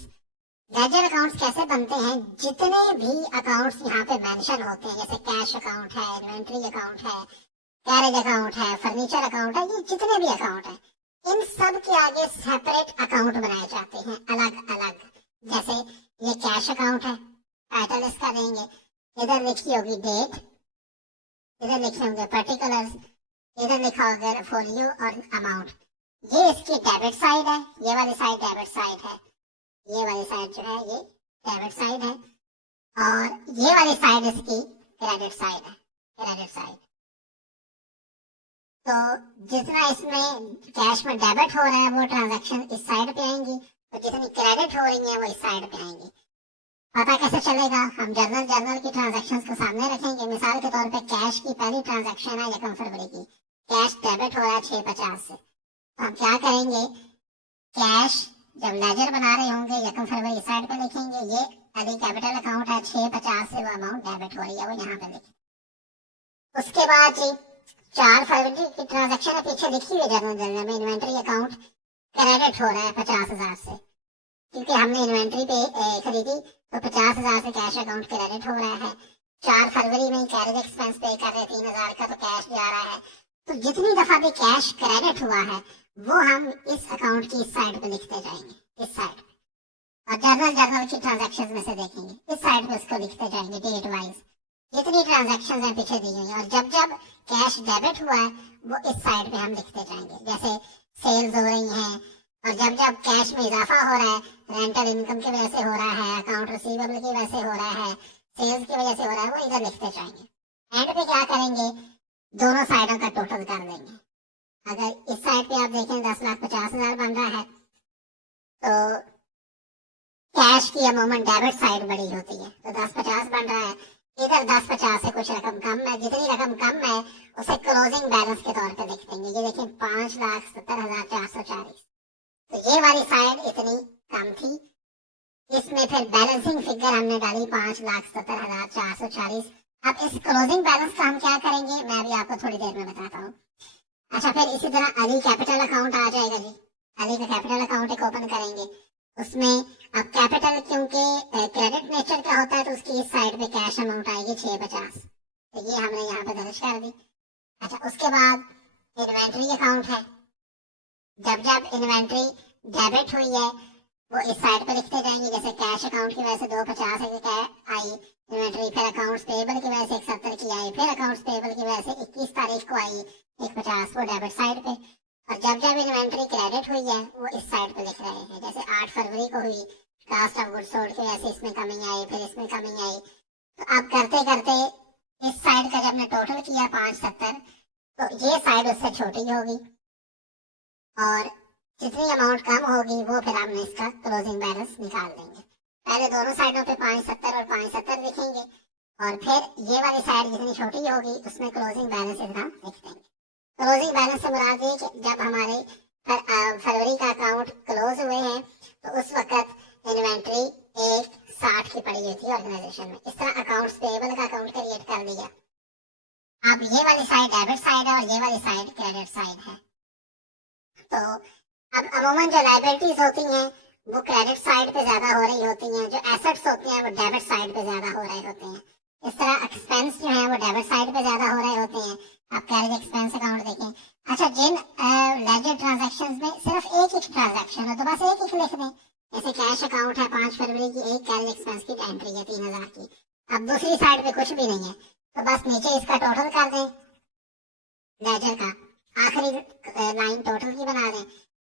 लेजर अकाउंट्स कैसे बनते हैं, जितने भी अकाउंट्स यहाँ पे मेंशन होते हैं, जैसे कैश अकाउंट है, इन्वेंट्री अकाउंट है, कैरेज अकाउंट है, फर्नीचर अकाउंट है, ये जितने भी अकाउंट है इन सब के आगे सेपरेट अकाउंट बनाए जाते हैं अलग अलग। जैसे ये कैश अकाउंट है, टाइटल इसका देंगे, इधर लिखी होगी डेट, इधर लिखे होंगे पर्टिकुलर्स, इधर लिखा होगा फोलियो और अमाउंट। ये इसकी डेबिट साइड है, ये वाली साइड डेबिट साइड है, ये वाली साइड जो है ये डेबिट साइड है, और ये वाली साइड इसकी क्रेडिट साइड है, क्रेडिट साइड। तो जितना इसमें कैश में डेबिट हो रहा है वो ट्रांजैक्शन इस साइड पे आएंगी, और जितनी क्रेडिट हो रही है वो इस साइड पे आएंगी। पता कैसे चलेगा, हम जर्नल की ट्रांजैक्शंस को सामने रखेंगे। मिसाल के तौर पे कैश की पहली ट्रांजैक्शन है 1 फरवरी की, कैश डेबिट हो रहा है 650 से, तो हम क्या करेंगे, कैश जब लेजर बना रहे होंगे 1 फरवरी साइड पे लिखेंगे, ये अली कैपिटल अकाउंट है 650 से वो अमाउंट डेबिट हो रही है वो यहाँ पे लिखेंगे। उसके बाद जी 4 फरवरी की ट्रांजैक्शन है पीछे लिखी हुई जर्नल में, इन्वेंट्री अकाउंट क्रेडिट हो रहा है 50,000 से, क्योंकि हमने इन्वेंट्री पे खरीदी तो 50,000 से कैश अकाउंट क्रेडिट हो रहा है। 4 फरवरी में कैरेज एक्सपेंस पे कर रहे 3,000 का, तो कैश जा रहा है। तो जितनी दफा भी कैश क्रेडिट हुआ है वो हम इस अकाउंट की इस साइड पे लिखते जाएंगे, इस साइड पे। और जर्नल की ट्रांजेक्शन में से देखेंगे इस साइड पे उसको लिखते जाएंगे डेट वाइज, जितनी ट्रांजेक्शन है पीछे दी हुई है। और जब जब कैश डेबिट हुआ है वो इस साइड पे हम लिखते जाएंगे, जैसे सेल्स हो रही हैं, और जब जब कैश में इजाफा हो रहा है, रेंटल इनकम की वजह से हो रहा है, अकाउंट रिसीवेबल की वजह से हो रहा है, सेल्स की वजह से हो रहा है, वो इधर लिखते जाएंगे। एंड पे क्या करेंगे, दोनों साइडों का टोटल कर देंगे। अगर इस साइड पे आप देखें 10,50,000 बन रहा है, तो कैश की अमूमन डेबिट साइड बड़ी होती है, तो 10,50 बन रहा है। इधर 10,50 से कुछ रकम कम है, जितनी रकम कम है उसे क्लोजिंग बैलेंस के तौर पे लिख देंगे। ये देखिए 5,70,440, तो ये वाली साइड इतनी कम थी, इसमें फिर बैलेंसिंग फिगर हमने डाली 5,70,440। अब इस क्लोजिंग बैलेंस का हम क्या करेंगे मैं भी आपको थोड़ी देर में बताता हूँ। अच्छा, फिर इसी तरह अली कैपिटल अकाउंट आ जाएगा जी, अली का कैपिटल अकाउंट एक ओपन करेंगे। उसमें अब कैपिटल क्योंकि क्रेडिट नेचर का होता है तो उसकी इस साइड पे कैश अमाउंट आएगी 650, तो ये हमने यहाँ पे दर्ज कर दी। अच्छा, उसके बाद इन्वेंट्री अकाउंट है, जब जब इन्वेंट्री डेबिट हुई है वो इस साइड पे लिखते जाएंगे, जैसे कैश अकाउंट की वजह से 250 आई इन्वेंट्री, फिर अकाउंट्स पेबल की वजह से 170 की आई, फिर अकाउंट्स पेबल की वजह से 21 तारीख को आई 150, वो डेबिट साइड पे। और जब जब इन्वेंट्री क्रेडिट हुई है वो इस साइड पे लिख रहे हैं, जैसे 8 फरवरी को हुई कास्ट ऑफ गुड्स सोल्ड की वजह से इसमें कमी आई, फिर इसमें कमी आई। तो अब करते करते इस साइड का जब ने टोटल किया 570, तो ये साइड उससे छोटी होगी, और जितनी अमाउंट कम होगी वो फिर हम इसका क्लोजिंग बैलेंस निकाल देंगे। पहले दोनों साइडों पे 570 और 570 लिखेंगे, और फिर ये वाली साइड जितनी छोटी होगी उसमें क्लोजिंग बैलेंस इतना लिख देंगे। क्लोजिंग बैलेंस से मुराद ये कि जब हमारे फरवरी का अकाउंट क्लोज हुए हैं तो उस वक्त इन्वेंट्री 160 की पड़ी हुई थी ऑर्गेनाइजेशन में। इस तरह अकाउंट्स पेएबल का अकाउंट क्रिएट कर लिया। अब ये वाली साइड डेबिट साइड है और ये वाली साइड क्रेडिट साइड है। तो अब अमूमन जो लाइबिलिटीज होती हैं वो क्रेडिट साइड पे ज्यादा हो रही होती हैं, जो एसेट्स होते हैं वो डेबिट साइड पे ज्यादा हो रहे होते हैं। इस तरह एक्सपेंस जो है वो डेबिट साइड पे ज्यादा हो रहे होते हैं। आप कैरेज एक्सपेंस अकाउंट देखें। अच्छा, जिन लेजर ट्रांजैक्शंस में सिर्फ एक ही ट्रांजैक्शन हो तो बस एक ही लिख दें, जैसे कैश अकाउंट है 5 फरवरी की, एक कैरेज एक्सपेंस की एंट्री है 3,000 की। अब दूसरी साइड पे कुछ भी नहीं है तो बस नीचे इसका टोटल कर दें, लेजर का आखिरी लाइन टोटल की बना दें।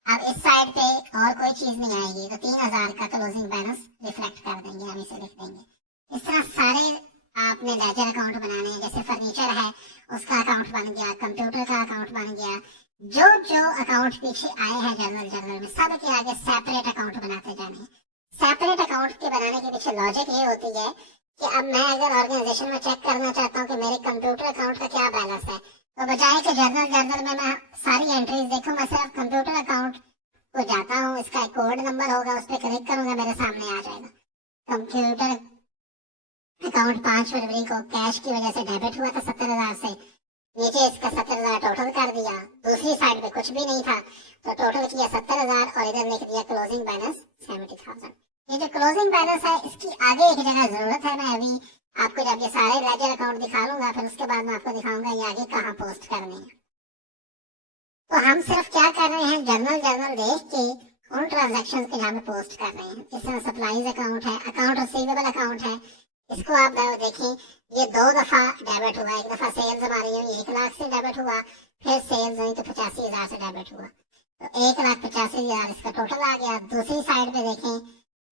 अब इस साइड पे और कोई चीज नहीं आएगी तो 3,000 का क्लोजिंग बैलेंस रिफ्लेक्ट कर देंगे, हम इसे लिख देंगे। इस तरह सारे आपने लेजर अकाउंट बनाने हैं, जैसे फर्नीचर है उसका अकाउंट बन गया, कंप्यूटर का अकाउंट बन गया। जो जो अकाउंट पीछे आए हैं जर्नल में सब के आगे सेपरेट अकाउंट बनाते जाने हैं। सेपरेट अकाउंट के बनाने के पीछे लॉजिक ये होती है कि अब मैं अगर ऑर्गेनाइजेशन में चेक करना चाहता हूँ कि मेरे कंप्यूटर अकाउंट का क्या बैलेंस है, तो बजाय कि जर्नल में मैं सारी एंट्रीज देखूं, मैं सिर्फ कंप्यूटर अकाउंट को जाता हूँ, इसका एक कोड नंबर होगा, उस पर क्लिक करूंगा, मेरे सामने आ जाएगा। कंप्यूटर अकाउंट 5 फरवरी को कैश की वजह से डेबिट हुआ था 70,000 से, नीचे इसका 70,000 टोटल कर दिया, दूसरी साइड पे कुछ भी नहीं था तो टोटल किया 70,000 और इधर लिख दिया क्लोजिंग बैलेंस 70,000। ये जो क्लोजिंग बैलेंस है इसकी आगे एक जगह जरूरत है, मैं अभी आपको जब ये सारे लेजर अकाउंट दिखा लूंगा फिर उसके बाद मैं आपको दिखाऊंगा ये आगे कहाँ पोस्ट करने हैं। तो हम सिर्फ क्या कर रहे हैं, जर्नल जर्नल देख के उन ट्रांजेक्शन के जहाँ पे पोस्ट कर रहे हैं। इस तरह सप्लाईज अकाउंट है, अकाउंट रिसीवेबल अकाउंट है, इसको आप देखें ये 2 दफा डेबिट हुआ, एक दफा सेल्स हमारी हुई 1 लाख से डेबिट हुआ, फिर सेल्स हुई तो 85,000 से डेबिट हुआ, तो 1,85,000 इसका टोटल आ गया। दूसरी साइड पे देखें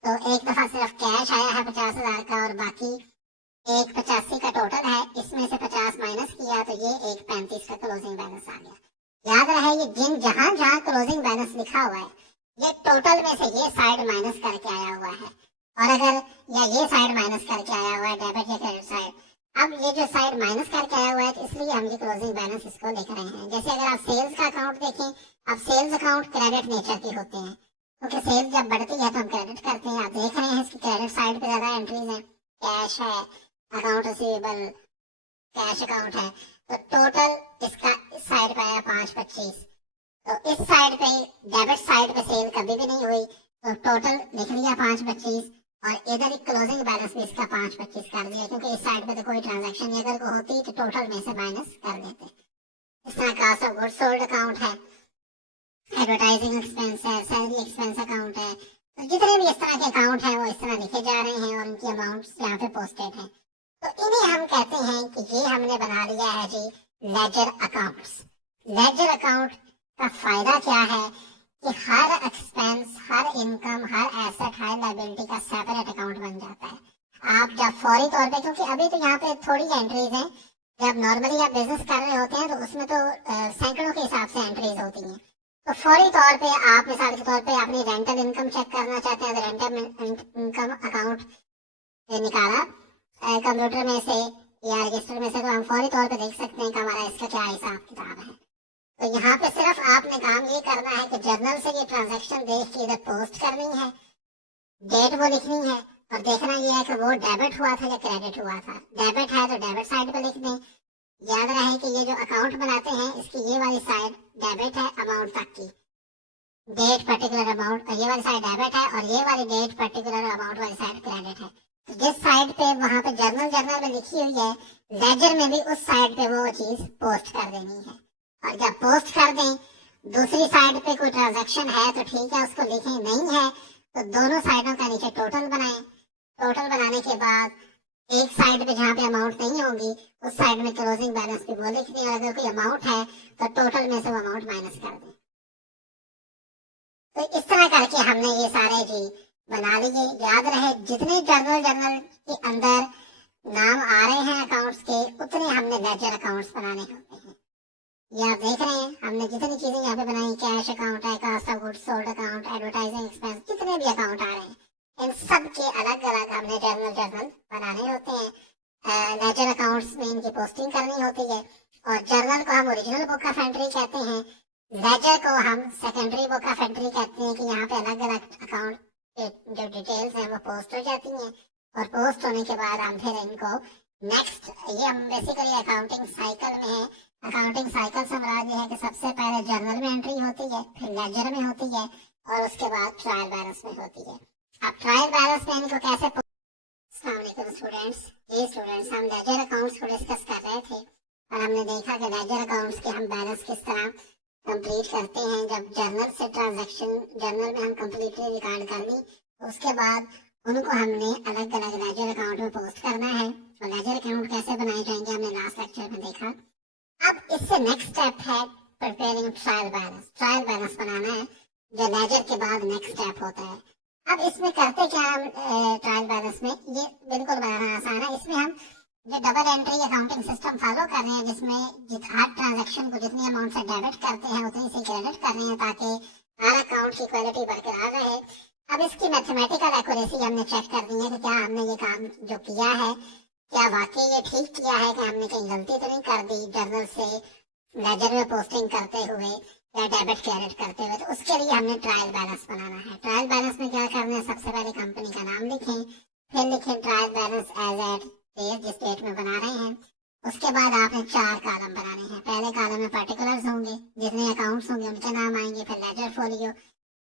तो एक दफा सिर्फ कैश आया है 50,000 का और बाकी 1,85 का टोटल है, इसमें से 50 माइनस किया तो ये 1,35 का क्लोजिंग बैलेंस आ गया। याद रहे ये जिन जहां जहां क्लोजिंग बैलेंस लिखा हुआ है ये टोटल में से ये साइड माइनस करके आया हुआ है, और अगर या ये साइड माइनस करके आया हुआ है डेबिट या क्रेडिट साइड। अब ये जो साइड माइनस करके आया हुआ है तो इसलिए हम ये क्लोजिंग बैलेंस इसको लिख रहे हैं। जैसे अगर आप सेल्स का अकाउंट देखें, अब सेल्स अकाउंट क्रेडिट नेचर के होते हैं क्योंकि सेल्स जब बढ़ती है तो हम क्रेडिट करते हैं। आप देख रहे हैं इसकी क्रेडिट साइड पे ज्यादा एंट्रीज है, कैश है, अकाउंट रिसीवेबल, कैश अकाउंट है, तो टोटल इसका इस साइड पे आया 5,25। तो इस साइड पे डेबिट साइड पे सेल कभी भी नहीं हुई तो टोटल लिख लिया 5,25 और इधर एक क्लोजिंग बैलेंस भी इसका 5,25 कर दिया क्योंकि इस साइड पे तो कोई ट्रांजैक्शन नहीं अगर को होती तो टोटल में से माइनस कर देते। इस तरह cost of goods sold account है, एडवर्टाइजिंग एक्सपेंस है, सैलरी एक्सपेंस अकाउंट है, तो जितने भी इस तरह के अकाउंट हैं वो इस तरह लिखे जा रहे हैं और उनकी अमाउंट्स यहाँ पे पोस्टेड हैं। तो इन्हें हम कहते हैं कि ये हमने बना लिया है जी लेजर अकाउंट्स। लेजर अकाउंट का फायदा क्या है कि हर एक्सपेंस, हर इनकम, हर एसेट, हर लायबिलिटी का सेपरेट अकाउंट बन जाता है। आप जब फौरी तौर पे, क्योंकि अभी तो यहाँ पे थोड़ी एंट्रीज हैं, जब नॉर्मली आप बिजनेस कर रहे होते हैं तो उसमें तो सैकड़ों के हिसाब से एंट्रीज होती हैं। तो फौरी तौर पे आप मिसाल के तौर पे अपनी रेंटल इनकम चेक करना चाहते हैं तो रेंटल इनकम अकाउंट निकाला कंप्यूटर में से या रजिस्टर में से तो हम फौरी तौर पे देख सकते हैं कि हमारा इसका क्या हिसाब किताब है। तो यहाँ पे सिर्फ आपने काम ये करना है कि जर्नल से ये ट्रांजैक्शन देख के इधर पोस्ट करनी है, डेट वो लिखनी है और देखना ये है कि वो डेबिट हुआ था या क्रेडिट हुआ था। डेबिट है तो डेबिट साइड पे लिख दें। याद रहे कि ये जो अकाउंट बनाते हैं इसकी ये वाली साइड डेबिट है अमाउंट तक की, डेट पर्टिकुलर अमाउंट, ये वाली साइड डेबिट है और ये वाली डेट पर्टिकुलर अमाउंट वाली साइड क्रेडिट है। तो जिस साइड पे वहां पे जर्नल जर्नल में लिखी हुई है लेजर में भी उस साइड पे वो चीज पोस्ट कर देनी है। और जब पोस्ट कर दें दूसरी साइड पे कोई ट्रांजैक्शन है तो ठीक है उसको लिखें, नहीं है तो दोनों साइडों का नीचे टोटल बनाएं। टोटल बनाने के बाद एक साइड पे जहाँ पे अमाउंट नहीं होगी उस साइड में क्लोजिंग बैलेंस भी वो लिख दें और अगर कोई अमाउंट है तो टोटल में से वो अमाउंट माइनस कर दें। तो इस तरह करके हमने ये सारे जी बना लिए। याद रहे जितने जर्नल जर्नल के अंदर नाम आ रहे हैं अकाउंट्स के उतने हमने लेजर अकाउंट्स बनाने होते हैं। ये आप देख रहे हैं हमने जितनी चीजें यहाँ पे बनाई, कैश अकाउंट है, cost of goods sold account, advertising expense, जितने भी अकाउंट आ रहे हैं इन सब के अलग अलग हमने जर्नल जर्नल बनाने होते हैं। लेजर अकाउंट्स में इनकी पोस्टिंग करनी होती है और जर्नल को हम ओरिजिनल बुक ऑफ एंट्री कहते हैं, लेजर को हम सेकेंडरी बुक ऑफ एंट्री कहते हैं कि यहाँ पे अलग अलग अकाउंट जो डिटेल्स हैं वो पोस्ट हो जाती हैं और पोस्ट होने के बाद हम फिर इनको नेक्स्ट, ये हम बेसिकली अकाउंटिंग साइकिल में है। अकाउंटिंग साइकिल से मुराद ये है कि सबसे पहले जर्नल में एंट्री होती है, फिर लेजर में होती है और उसके बाद ट्रायल बैलेंस में होती है। अब ट्रायल बैलेंस में इनको कैसे, अस्सलाम वालेकुम स्टूडेंट्स। ये स्टूडेंट्स हम लेजर अकाउंट्स को डिस्कस कर रहे थे और हमने देखा कि लेजर अकाउंट्स के हम बैलेंस किस तरह कंप्लीट करते हैं। जब जर्नल से ट्रांजैक्शन जर्नल में हम कंप्लीटली रिकॉर्ड कर ली उसके बाद उनको हमने अलग अलग लेजर अकाउंट में पोस्ट करना है। तो लेजर अकाउंट कैसे बनाए जाएंगे हमने लास्ट लेक्चर में देखा। अब इससे नेक्स्ट स्टेप है preparing trial balance. Trial balance बनाना है जो लेजर के बाद नेक्स्ट स्टेप होता है। अब इसमें करते क्या हम ट्रायल बैलेंस में, ये बिल्कुल बनाना आसान है। इसमें हम जो double entry accounting system follow कर रहे हैं जिसमें हर ट्रांजैक्शन को जितनी अमाउंट से डेबिट करते हैं उतनी से क्रेडिट कर रहे हैं ताकि हर अकाउंट की क्वालिटी बरकरार रहे। अब इसकी मैथमेटिकल एक्यूरेसी हमने चेक कर दी है कि क्या हमने ये काम जो किया है क्या वाकई ये ठीक किया है कि हमने कहीं गलती तो नहीं कर दी जर्नल से लेजर में पोस्टिंग करते हुए या डेबिट क्रेडिट करते हुए। तो उसके लिए हमने ट्रायल बैलेंस बनाना है। ट्रायल बैलेंस में क्या करना है, सबसे पहले कंपनी का नाम लिखें, फिर लिखे trial balance as at days, जिस डेट में बना रहे हैं। उसके बाद आपने 4 कॉलम बनाने हैं। पहले कॉलम में पर्टिकुलर्स होंगे, जितने अकाउंट्स होंगे उनके नाम आएंगे, फिर लेजर फोलियो,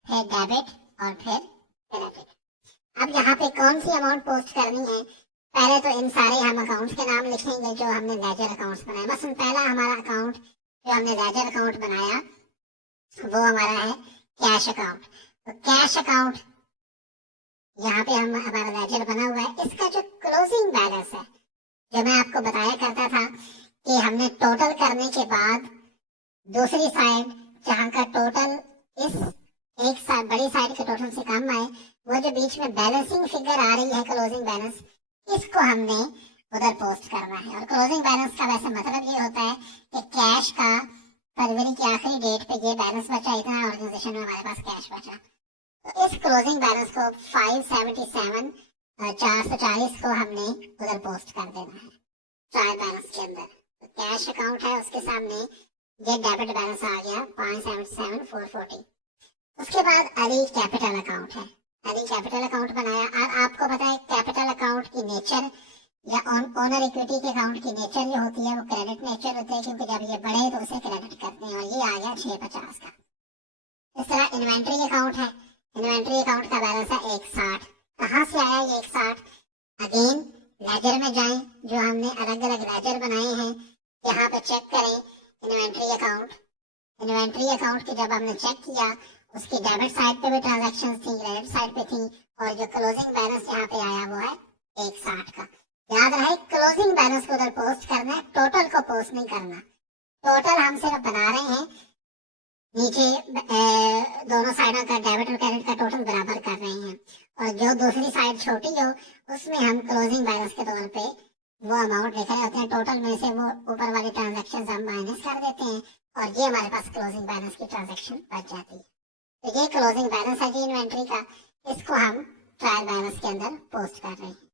फिर डेबिट और फिर क्रेडिट। अब यहाँ पे कौन सी अमाउंट पोस्ट करनी है, पहले तो इन सारे हम अकाउंट्स के नाम लिखेंगे जो हमने लेजर अकाउंट्स बनाए। मसलन पहला हमारा अकाउंट जो हमने लेजर अकाउंट बनाया वो हमारा है कैश अकाउंट। तो कैश अकाउंट यहाँ पे हमारा लेजर बना हुआ है। इसका जो क्लोजिंग बैलेंस है, जो मैं आपको बताया करता था कि हमने टोटल करने के बाद दूसरी साइड जहाँ का टोटल इस एक साइड बड़ी साइड के टोटल से कम आए, वो जो बीच में बैलेंसिंग फिगर आ रही है क्लोजिंग बैलेंस, इसको हमने उधर पोस्ट करना है। और क्लोजिंग बैलेंस का वैसे मतलब ये होता है कि कैश का फरवरी की आखिरी डेट पे ये बैलेंस बचा, इतना ऑर्गेनाइजेशन में हमारे पास कैश बचा। तो इस क्लोजिंग बैलेंस को 577 440 को हमने उधर पोस्ट कर देना है ट्रायल बैलेंस के अंदर। तो कैश अकाउंट है, उसके सामने ये डेबिट बैलेंस आ गया 577 440। उसके बाद अली कैपिटल अकाउंट है, अली कैपिटल अकाउंट बनाया। और आपको पता है कैपिटल अकाउंट की नेचर या ओनर इक्विटी के अकाउंट की नेचर जो होती है वो क्रेडिट नेचर होती है, क्योंकि जब ये बढ़े तो उसे क्रेडिट करते हैं, और ये आ गया 650 का। इस तरह इन्वेंट्री अकाउंट है, इन्वेंट्री अकाउंट का बैलेंस है 160। कहाँ से आया ये 160? अगेन लेजर में जाएं, जो हमने अलग अलग लेजर बनाए हैं, यहाँ पे चेक करें इन्वेंट्री अकाउंट। इन्वेंट्री अकाउंट की जब हमने चेक किया, उसकी डेबिट साइड पे भी ट्रांजैक्शंस थी, क्रेडिट साइड पे थी, और जो क्लोजिंग बैलेंस यहाँ पे आया वो है 160 का। याद रहे क्लोजिंग बैलेंस को उधर पोस्ट करना है, टोटल को पोस्ट नहीं करना। टोटल हम सिर्फ बना रहे हैं, नीचे दोनों साइडों का डेबिट और क्रेडिट का टोटल बराबर कर रहे हैं, और जो दूसरी साइड छोटी हो उसमें हम क्लोजिंग बैलेंस के तौर पे वो अमाउंट लिख रहे होते हैं। टोटल में से वो ऊपर वाली ट्रांजैक्शन हम माइनस कर देते हैं, और ये हमारे पास क्लोजिंग बैलेंस की ट्रांजैक्शन बच जाती है। तो ये क्लोजिंग बैलेंस है जी इन्वेंट्री का, इसको हम ट्रायल बैलेंस के अंदर पोस्ट कर रहे हैं।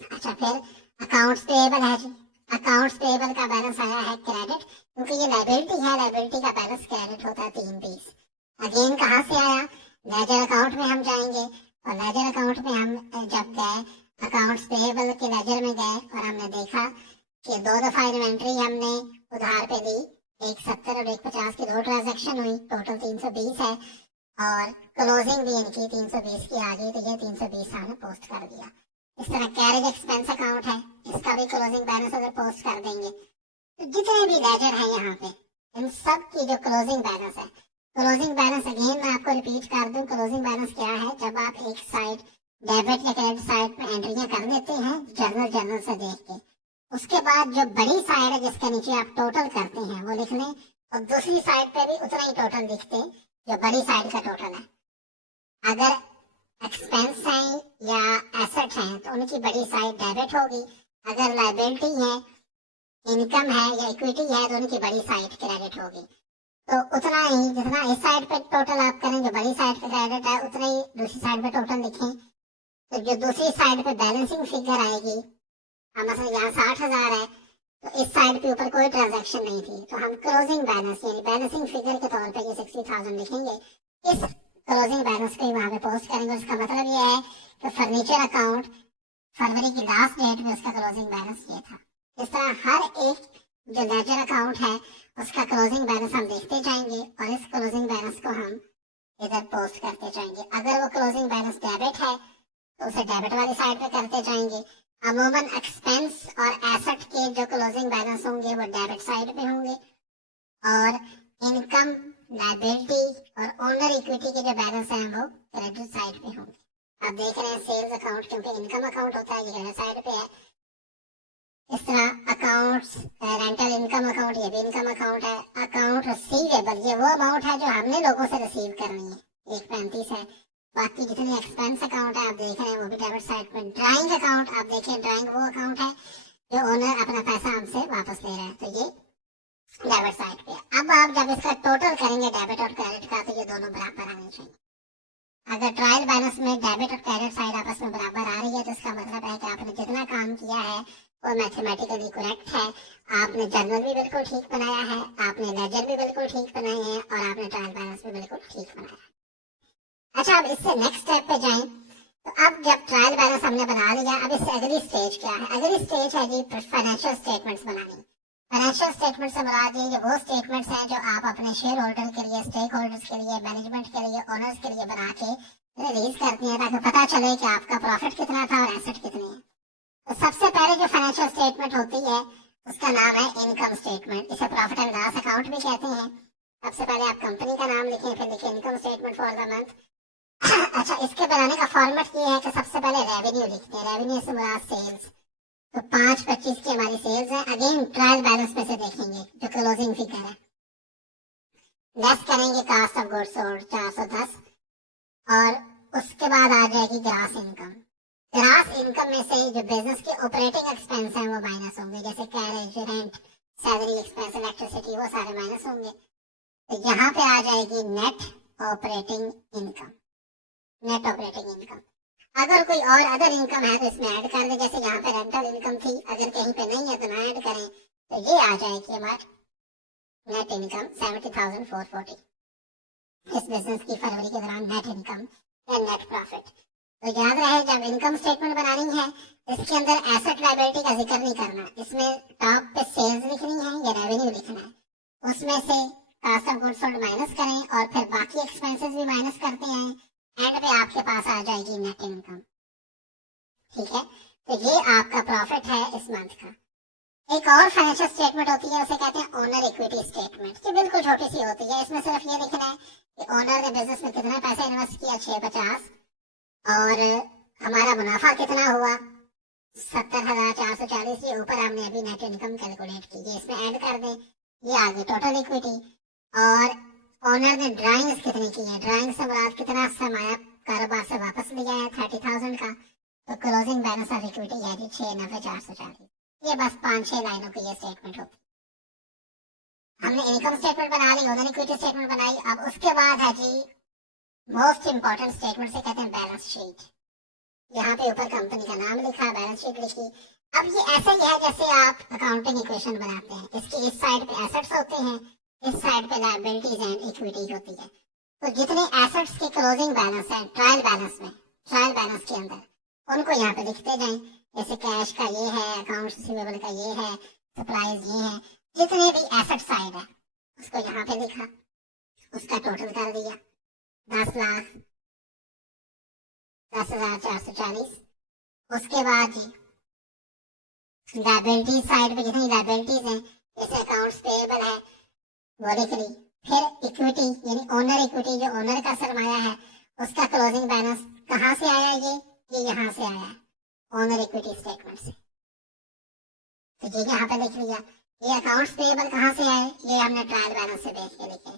अच्छा, फिर अकाउंट्स पेएबल है जी। अकाउंट्स पेएबल का बैलेंस आया है क्रेडिट, क्योंकि ये लायबिलिटी है, लायबिलिटी का बैलेंस क्रेडिट होता है 320। अगेन कहाँ से आया? लेजर अकाउंट में हम जाएंगे, और लेजर अकाउंट में हम जब गए अकाउंट्स पेएबल के लेजर में गए और हमने देखा कि 2 दफा इन्वेंट्री हमने उधार पे दी, 170 और 150 की 2 ट्रांजेक्शन हुई, टोटल 320 है, और क्लोजिंग भी इनकी 320 की आ गई, तो ये 320 हमने पोस्ट कर दिया। इस तरह कैरेज एक्सपेंस अकाउंट है, इसका भी क्लोजिंग बैलेंस अगर पोस्ट कर देंगे। तो जितने भी लेजर हैं यहाँ पे, इन सब की जो क्लोजिंग बैलेंस है, क्लोजिंग बैलेंस अगेन मैं आपको रिपीट कर दूं, क्लोजिंग बैलेंस क्या है? जब आप एक साइड डेबिट या क्रेडिट साइड पे एंट्रियां कर देते हैं जर्नल से देख के, उसके बाद जो बड़ी साइड है जिसके नीचे आप टोटल करते हैं वो लिख लें, और दूसरी साइड पे भी उतना ही टोटल लिखते हैं जो बड़ी साइड का टोटल है। अगर एक्सपेंस हैं या एसेट हैं तो उनकी बड़ी साइड डेबिट होगी, अगर लायबिलिटी है, इनकम है या इक्विटी है तो उनकी बड़ी साइड क्रेडिट होगी। तो उतना ही जितना इस साइड पे टोटल आप करें जो बड़ी साइड पे क्रेडिट है, उतना ही दूसरी साइड पे टोटल लिखें। तो जो दूसरी साइड पे बैलेंसिंग फिगर आएगी, मतलब यहाँ 60,000 है, तो इस साइड पे ऊपर कोई ट्रांजैक्शन नहीं थी, तो हम क्लोजिंग बैलेंस यानी बैलेंसिंग फिगर के तौर पे ये 60,000 लिखेंगे। इस क्लोजिंग बैलेंस को वहां पे पोस्ट करेंगे। उसका मतलब ये है कि फर्नीचर अकाउंट फरवरी की लास्ट डेट में उसका क्लोजिंग बैलेंस ये था। इस तरह हर एक जो लेजर अकाउंट है उसका क्लोजिंग बैलेंस हम देखते जाएंगे, और इस क्लोजिंग बैलेंस को हम इधर पोस्ट करते जाएंगे। अगर वो क्लोजिंग बैलेंस डेबिट है तो उसे डेबिट वाली साइड पे करते जाएंगे। अमूमन एक्सपेंस और एसेट के जो क्लोजिंग बैलेंस होंगे वो डेबिट साइड पे होंगे, और इनकम, लायबिलिटी और ओनर इक्विटी के जो बैलेंस हैं वो क्रेडिट साइड पे होंगे। आप देख रहे हैं सेल्स अकाउंट क्योंकि इनकम अकाउंट होता है, ये क्रेडिट साइड पे है। इस तरह अकाउंट्स रेंटल इनकम अकाउंट, ये भी इनकम अकाउंट है। अकाउंट रिसीवेबल, ये वो अमाउंट है जो हमने लोगों से रिसीव करनी है, 135 है। बाकी जितने एक्सपेंस अकाउंट है आप देख रहे हैं वो भी डेबिट साइड पे। ड्राइंग अकाउंट आप देखिए, ड्राइंग वो अकाउंट है जो ओनर अपना पैसा हमसे वापस ले रहा है, तो ये डेबिट साइड पे। अब आप जब इसका टोटल करेंगे डेबिट और क्रेडिट का, तो ये दोनों बराबर आने चाहिए। अगर ट्रायल बैलेंस में डेबिट और क्रेडिट साइड आपस में बराबर आ रही है तो इसका मतलब है कि आपने जितना काम किया है वो मैथमेटिकली करेक्ट है, आपने जर्नल भी बिल्कुल ठीक बनाया है, आपने लेजर भी बिल्कुल ठीक बनाए हैं, और आपने ट्रायल बैलेंस भी बिल्कुल ठीक बनाया है। अच्छा, अब इससे नेक्स्ट स्टेप पे जाएं। तो अब जब ट्रायल बैलेंस हमने बना लिया, अब इससे अगली स्टेज क्या है? अगली स्टेज है जी फाइनेंशियल स्टेटमेंट्स बनानी। फाइनेंशियल स्टेटमेंट से मुराद ये वो स्टेटमेंट्स हैं जो आप अपने शेयर होल्डर के लिए, स्टेक होल्डर्स के लिए, मैनेजमेंट के लिए, ओनर्स के लिए बना के रिलीज करती हैं ताकि पता चले कि आपका प्रॉफिट कितना था और एसेट कितनी है। तो सबसे पहले जो फाइनेंशियल स्टेटमेंट होती है उसका नाम है इनकम स्टेटमेंट। इसे प्रॉफिट एंड लॉस अकाउंट भी कहते हैं। सबसे पहले आप कंपनी का नाम लिखें, फिर लिखें income statement for the month. अच्छा, इसके बनाने का फॉर्मेट ये है कि सबसे पहले रेवेन्यू लिखते हैं। रेवेन्यू से मुराद सेल्स। तो 5/25 की हमारी सेल्स है। अगेन ट्रायल बैलेंस में से देखेंगे जो क्लोजिंग फिगर है, लेस करेंगे कास्ट ऑफ गुड्स सोल्ड 410 और उसके बाद आ जाएगी ग्रास इनकम। ग्रास इनकम में से जो बिजनेस के ऑपरेटिंग एक्सपेंस हैं वो माइनस होंगे, जैसे carriage, rent, salary expense, electricity, वो सारे माइनस होंगे। तो यहाँ पे आ जाएगी net operating income. Net operating income. अगर कोई और अदर इनकम है तो इसमें ऐड कर दे, जैसे यहाँ पे रेंटल इनकम थी, अगर कहीं पे नहीं है तो ना ऐड करें। तो ये आ जाएगी हमारी नेट इनकम 70,440। इस बिजनेस की फरवरी के दौरान नेट इनकम या नेट प्रॉफिट। तो याद रहे जब इनकम स्टेटमेंट बनानी है इसके अंदर एसेट लायबिलिटी का जिक्र नहीं करना। इसमें टॉप पे सेल्स लिखनी है या रेवेन्यू लिखना है, उसमें से cost of goods sold minus करें और फिर बाकी एक्सपेंसेस भी माइनस करते हैं। एंड पे आपके पास आ जाएगी नेट इनकम। ठीक है, तो ये आपका प्रॉफिट है इस मंथ का। एक और फाइनेंशियल स्टेटमेंट होती है, उसे कहते हैं ओनर इक्विटी स्टेटमेंट। ये बिल्कुल छोटी सी होती है। इसमें सिर्फ ये लिखना है कि ओनर ने बिजनेस में कितना पैसा इन्वेस्ट किया, 650, और हमारा मुनाफा कितना हुआ, 70,440। ये ऊपर हमने अभी नेट इनकम कैलकुलेट की, ये इसमें ऐड कर दें। ये आगे टोटल इक्विटी। और ओनर ने ड्राइंग्स कितनी की है, ड्राइंग से मुराद कितना सरमाया कारोबार से वापस लिया है, 30,000 का। तो क्लोजिंग बैलेंस ऑफ इक्विटी है जी 690,440। ये बस 5-6 लाइनों की ये स्टेटमेंट होती है। हमने इनकम स्टेटमेंट बना ली, ओनर इक्विटी स्टेटमेंट बनाई। अब उसके बाद है जी मोस्ट इंपॉर्टेंट स्टेटमेंट से कहते हैं बैलेंस शीट। यहाँ पे ऊपर कंपनी का नाम लिखा, बैलेंस शीट लिखी। अब ये ऐसा ही है जैसे आप अकाउंटिंग इक्वेशन बनाते हैं। इसकी इस साइड पे एसेट्स होते हैं, इस साइड पे लायबिलिटीज एंड इक्विटीज होती है। तो जितने एसेट्स के क्लोजिंग बैलेंस है ट्रायल बैलेंस में, ट्रायल बैलेंस के अंदर उनको यहाँ पे लिखते जाएं। जैसे कैश का ये है, अकाउंट्स रिसीवेबल का ये है, सप्लाईज ये है, जितने भी एसेट साइड है उसको यहाँ पे लिखा, उसका टोटल कर दिया 10,10,440। उसके बाद लायबिलिटीज साइड पे जितनी लायबिलिटीज हैं, जैसे अकाउंट्स पेएबल है वो लिख ली। फिर इक्विटी यानी ओनर इक्विटी, जो ओनर का सरमाया है, उसका क्लोजिंग बैलेंस कहाँ से आया, ये यहाँ से आया है ओनर इक्विटी स्टेटमेंट से। तो ये यहाँ पे लिख लिया। ये अकाउंट्स पेएबल कहाँ से आए, ये हमने ट्रायल बैलेंस से देख के लिखे।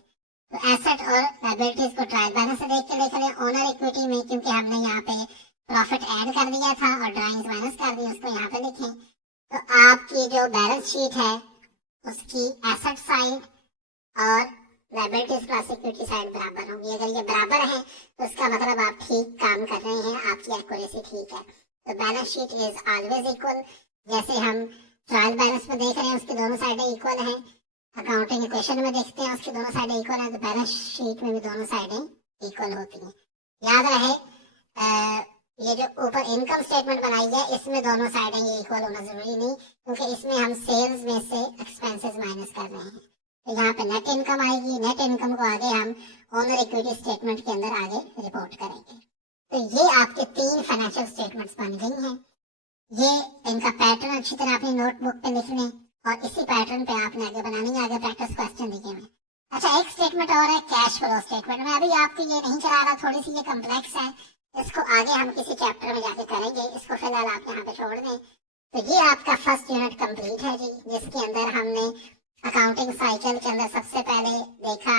तो एसेट और लायबिलिटीज को ट्रायल बैलेंस से देख के लिख लिया। ओनर इक्विटी में क्योंकि हमने यहाँ पे प्रॉफिट ऐड कर दिया था और ड्राइंग्स माइनस कर दी, उसको यहाँ पे लिखें। तो आपकी जो बैलेंस शीट है उसकी एसेट साइड और लायबिलिटीज प्लस इक्विटी साइड बराबर होगी। अगर ये बराबर है तो उसका मतलब आप ठीक काम कर रहे हैं, आपकी एक्यूरेसी ठीक है। तो balance sheet is always equal. जैसे हम ट्रायल बैलेंस में देख रहे हैं उसकी दोनों साइडें इक्वल हैं, अकाउंटिंग इक्वेशन में देखते हैं उसकी दोनों साइडें इक्वल हैं, तो बैलेंस शीट में भी दोनों साइडें इक्वल होती हैं। याद रहे ये जो ऊपर इनकम स्टेटमेंट बनाई है इसमें दोनों साइडें ये इक्वल होना जरूरी नहीं, क्योंकि इसमें हम सेल्स में से एक्सपेंसेस माइनस कर रहे हैं। तो यहाँ पे नेट इनकम आएगी। नेट इनकम को आगे हम ओनर इक्विटी स्टेटमेंट के अंदर आगे रिपोर्ट करेंगे। तो ये आपके 3 फाइनेंशियल स्टेटमेंट्स बन गई हैं। ये इनका पैटर्न अच्छी तरह अपनी नोटबुक पे लिख लें और इसी पैटर्न पे आपने आगे बनानी है। आगे प्रैक्टिस क्वेश्चन लिखे हुए। अच्छा, एक स्टेटमेंट और है कैश फ्लो स्टेटमेंट। मैं अभी आपको ये नहीं करा रहा, थोड़ी सी ये कम्प्लेक्स है, इसको आगे हम किसी चैप्टर में जाके करेंगे। इसको फिलहाल आप यहाँ पे छोड़ दें। तो ये आपका फर्स्ट यूनिट कंप्लीट है जी, जिसके अंदर हमने अकाउंटिंग साइकिल के अंदर सबसे पहले देखा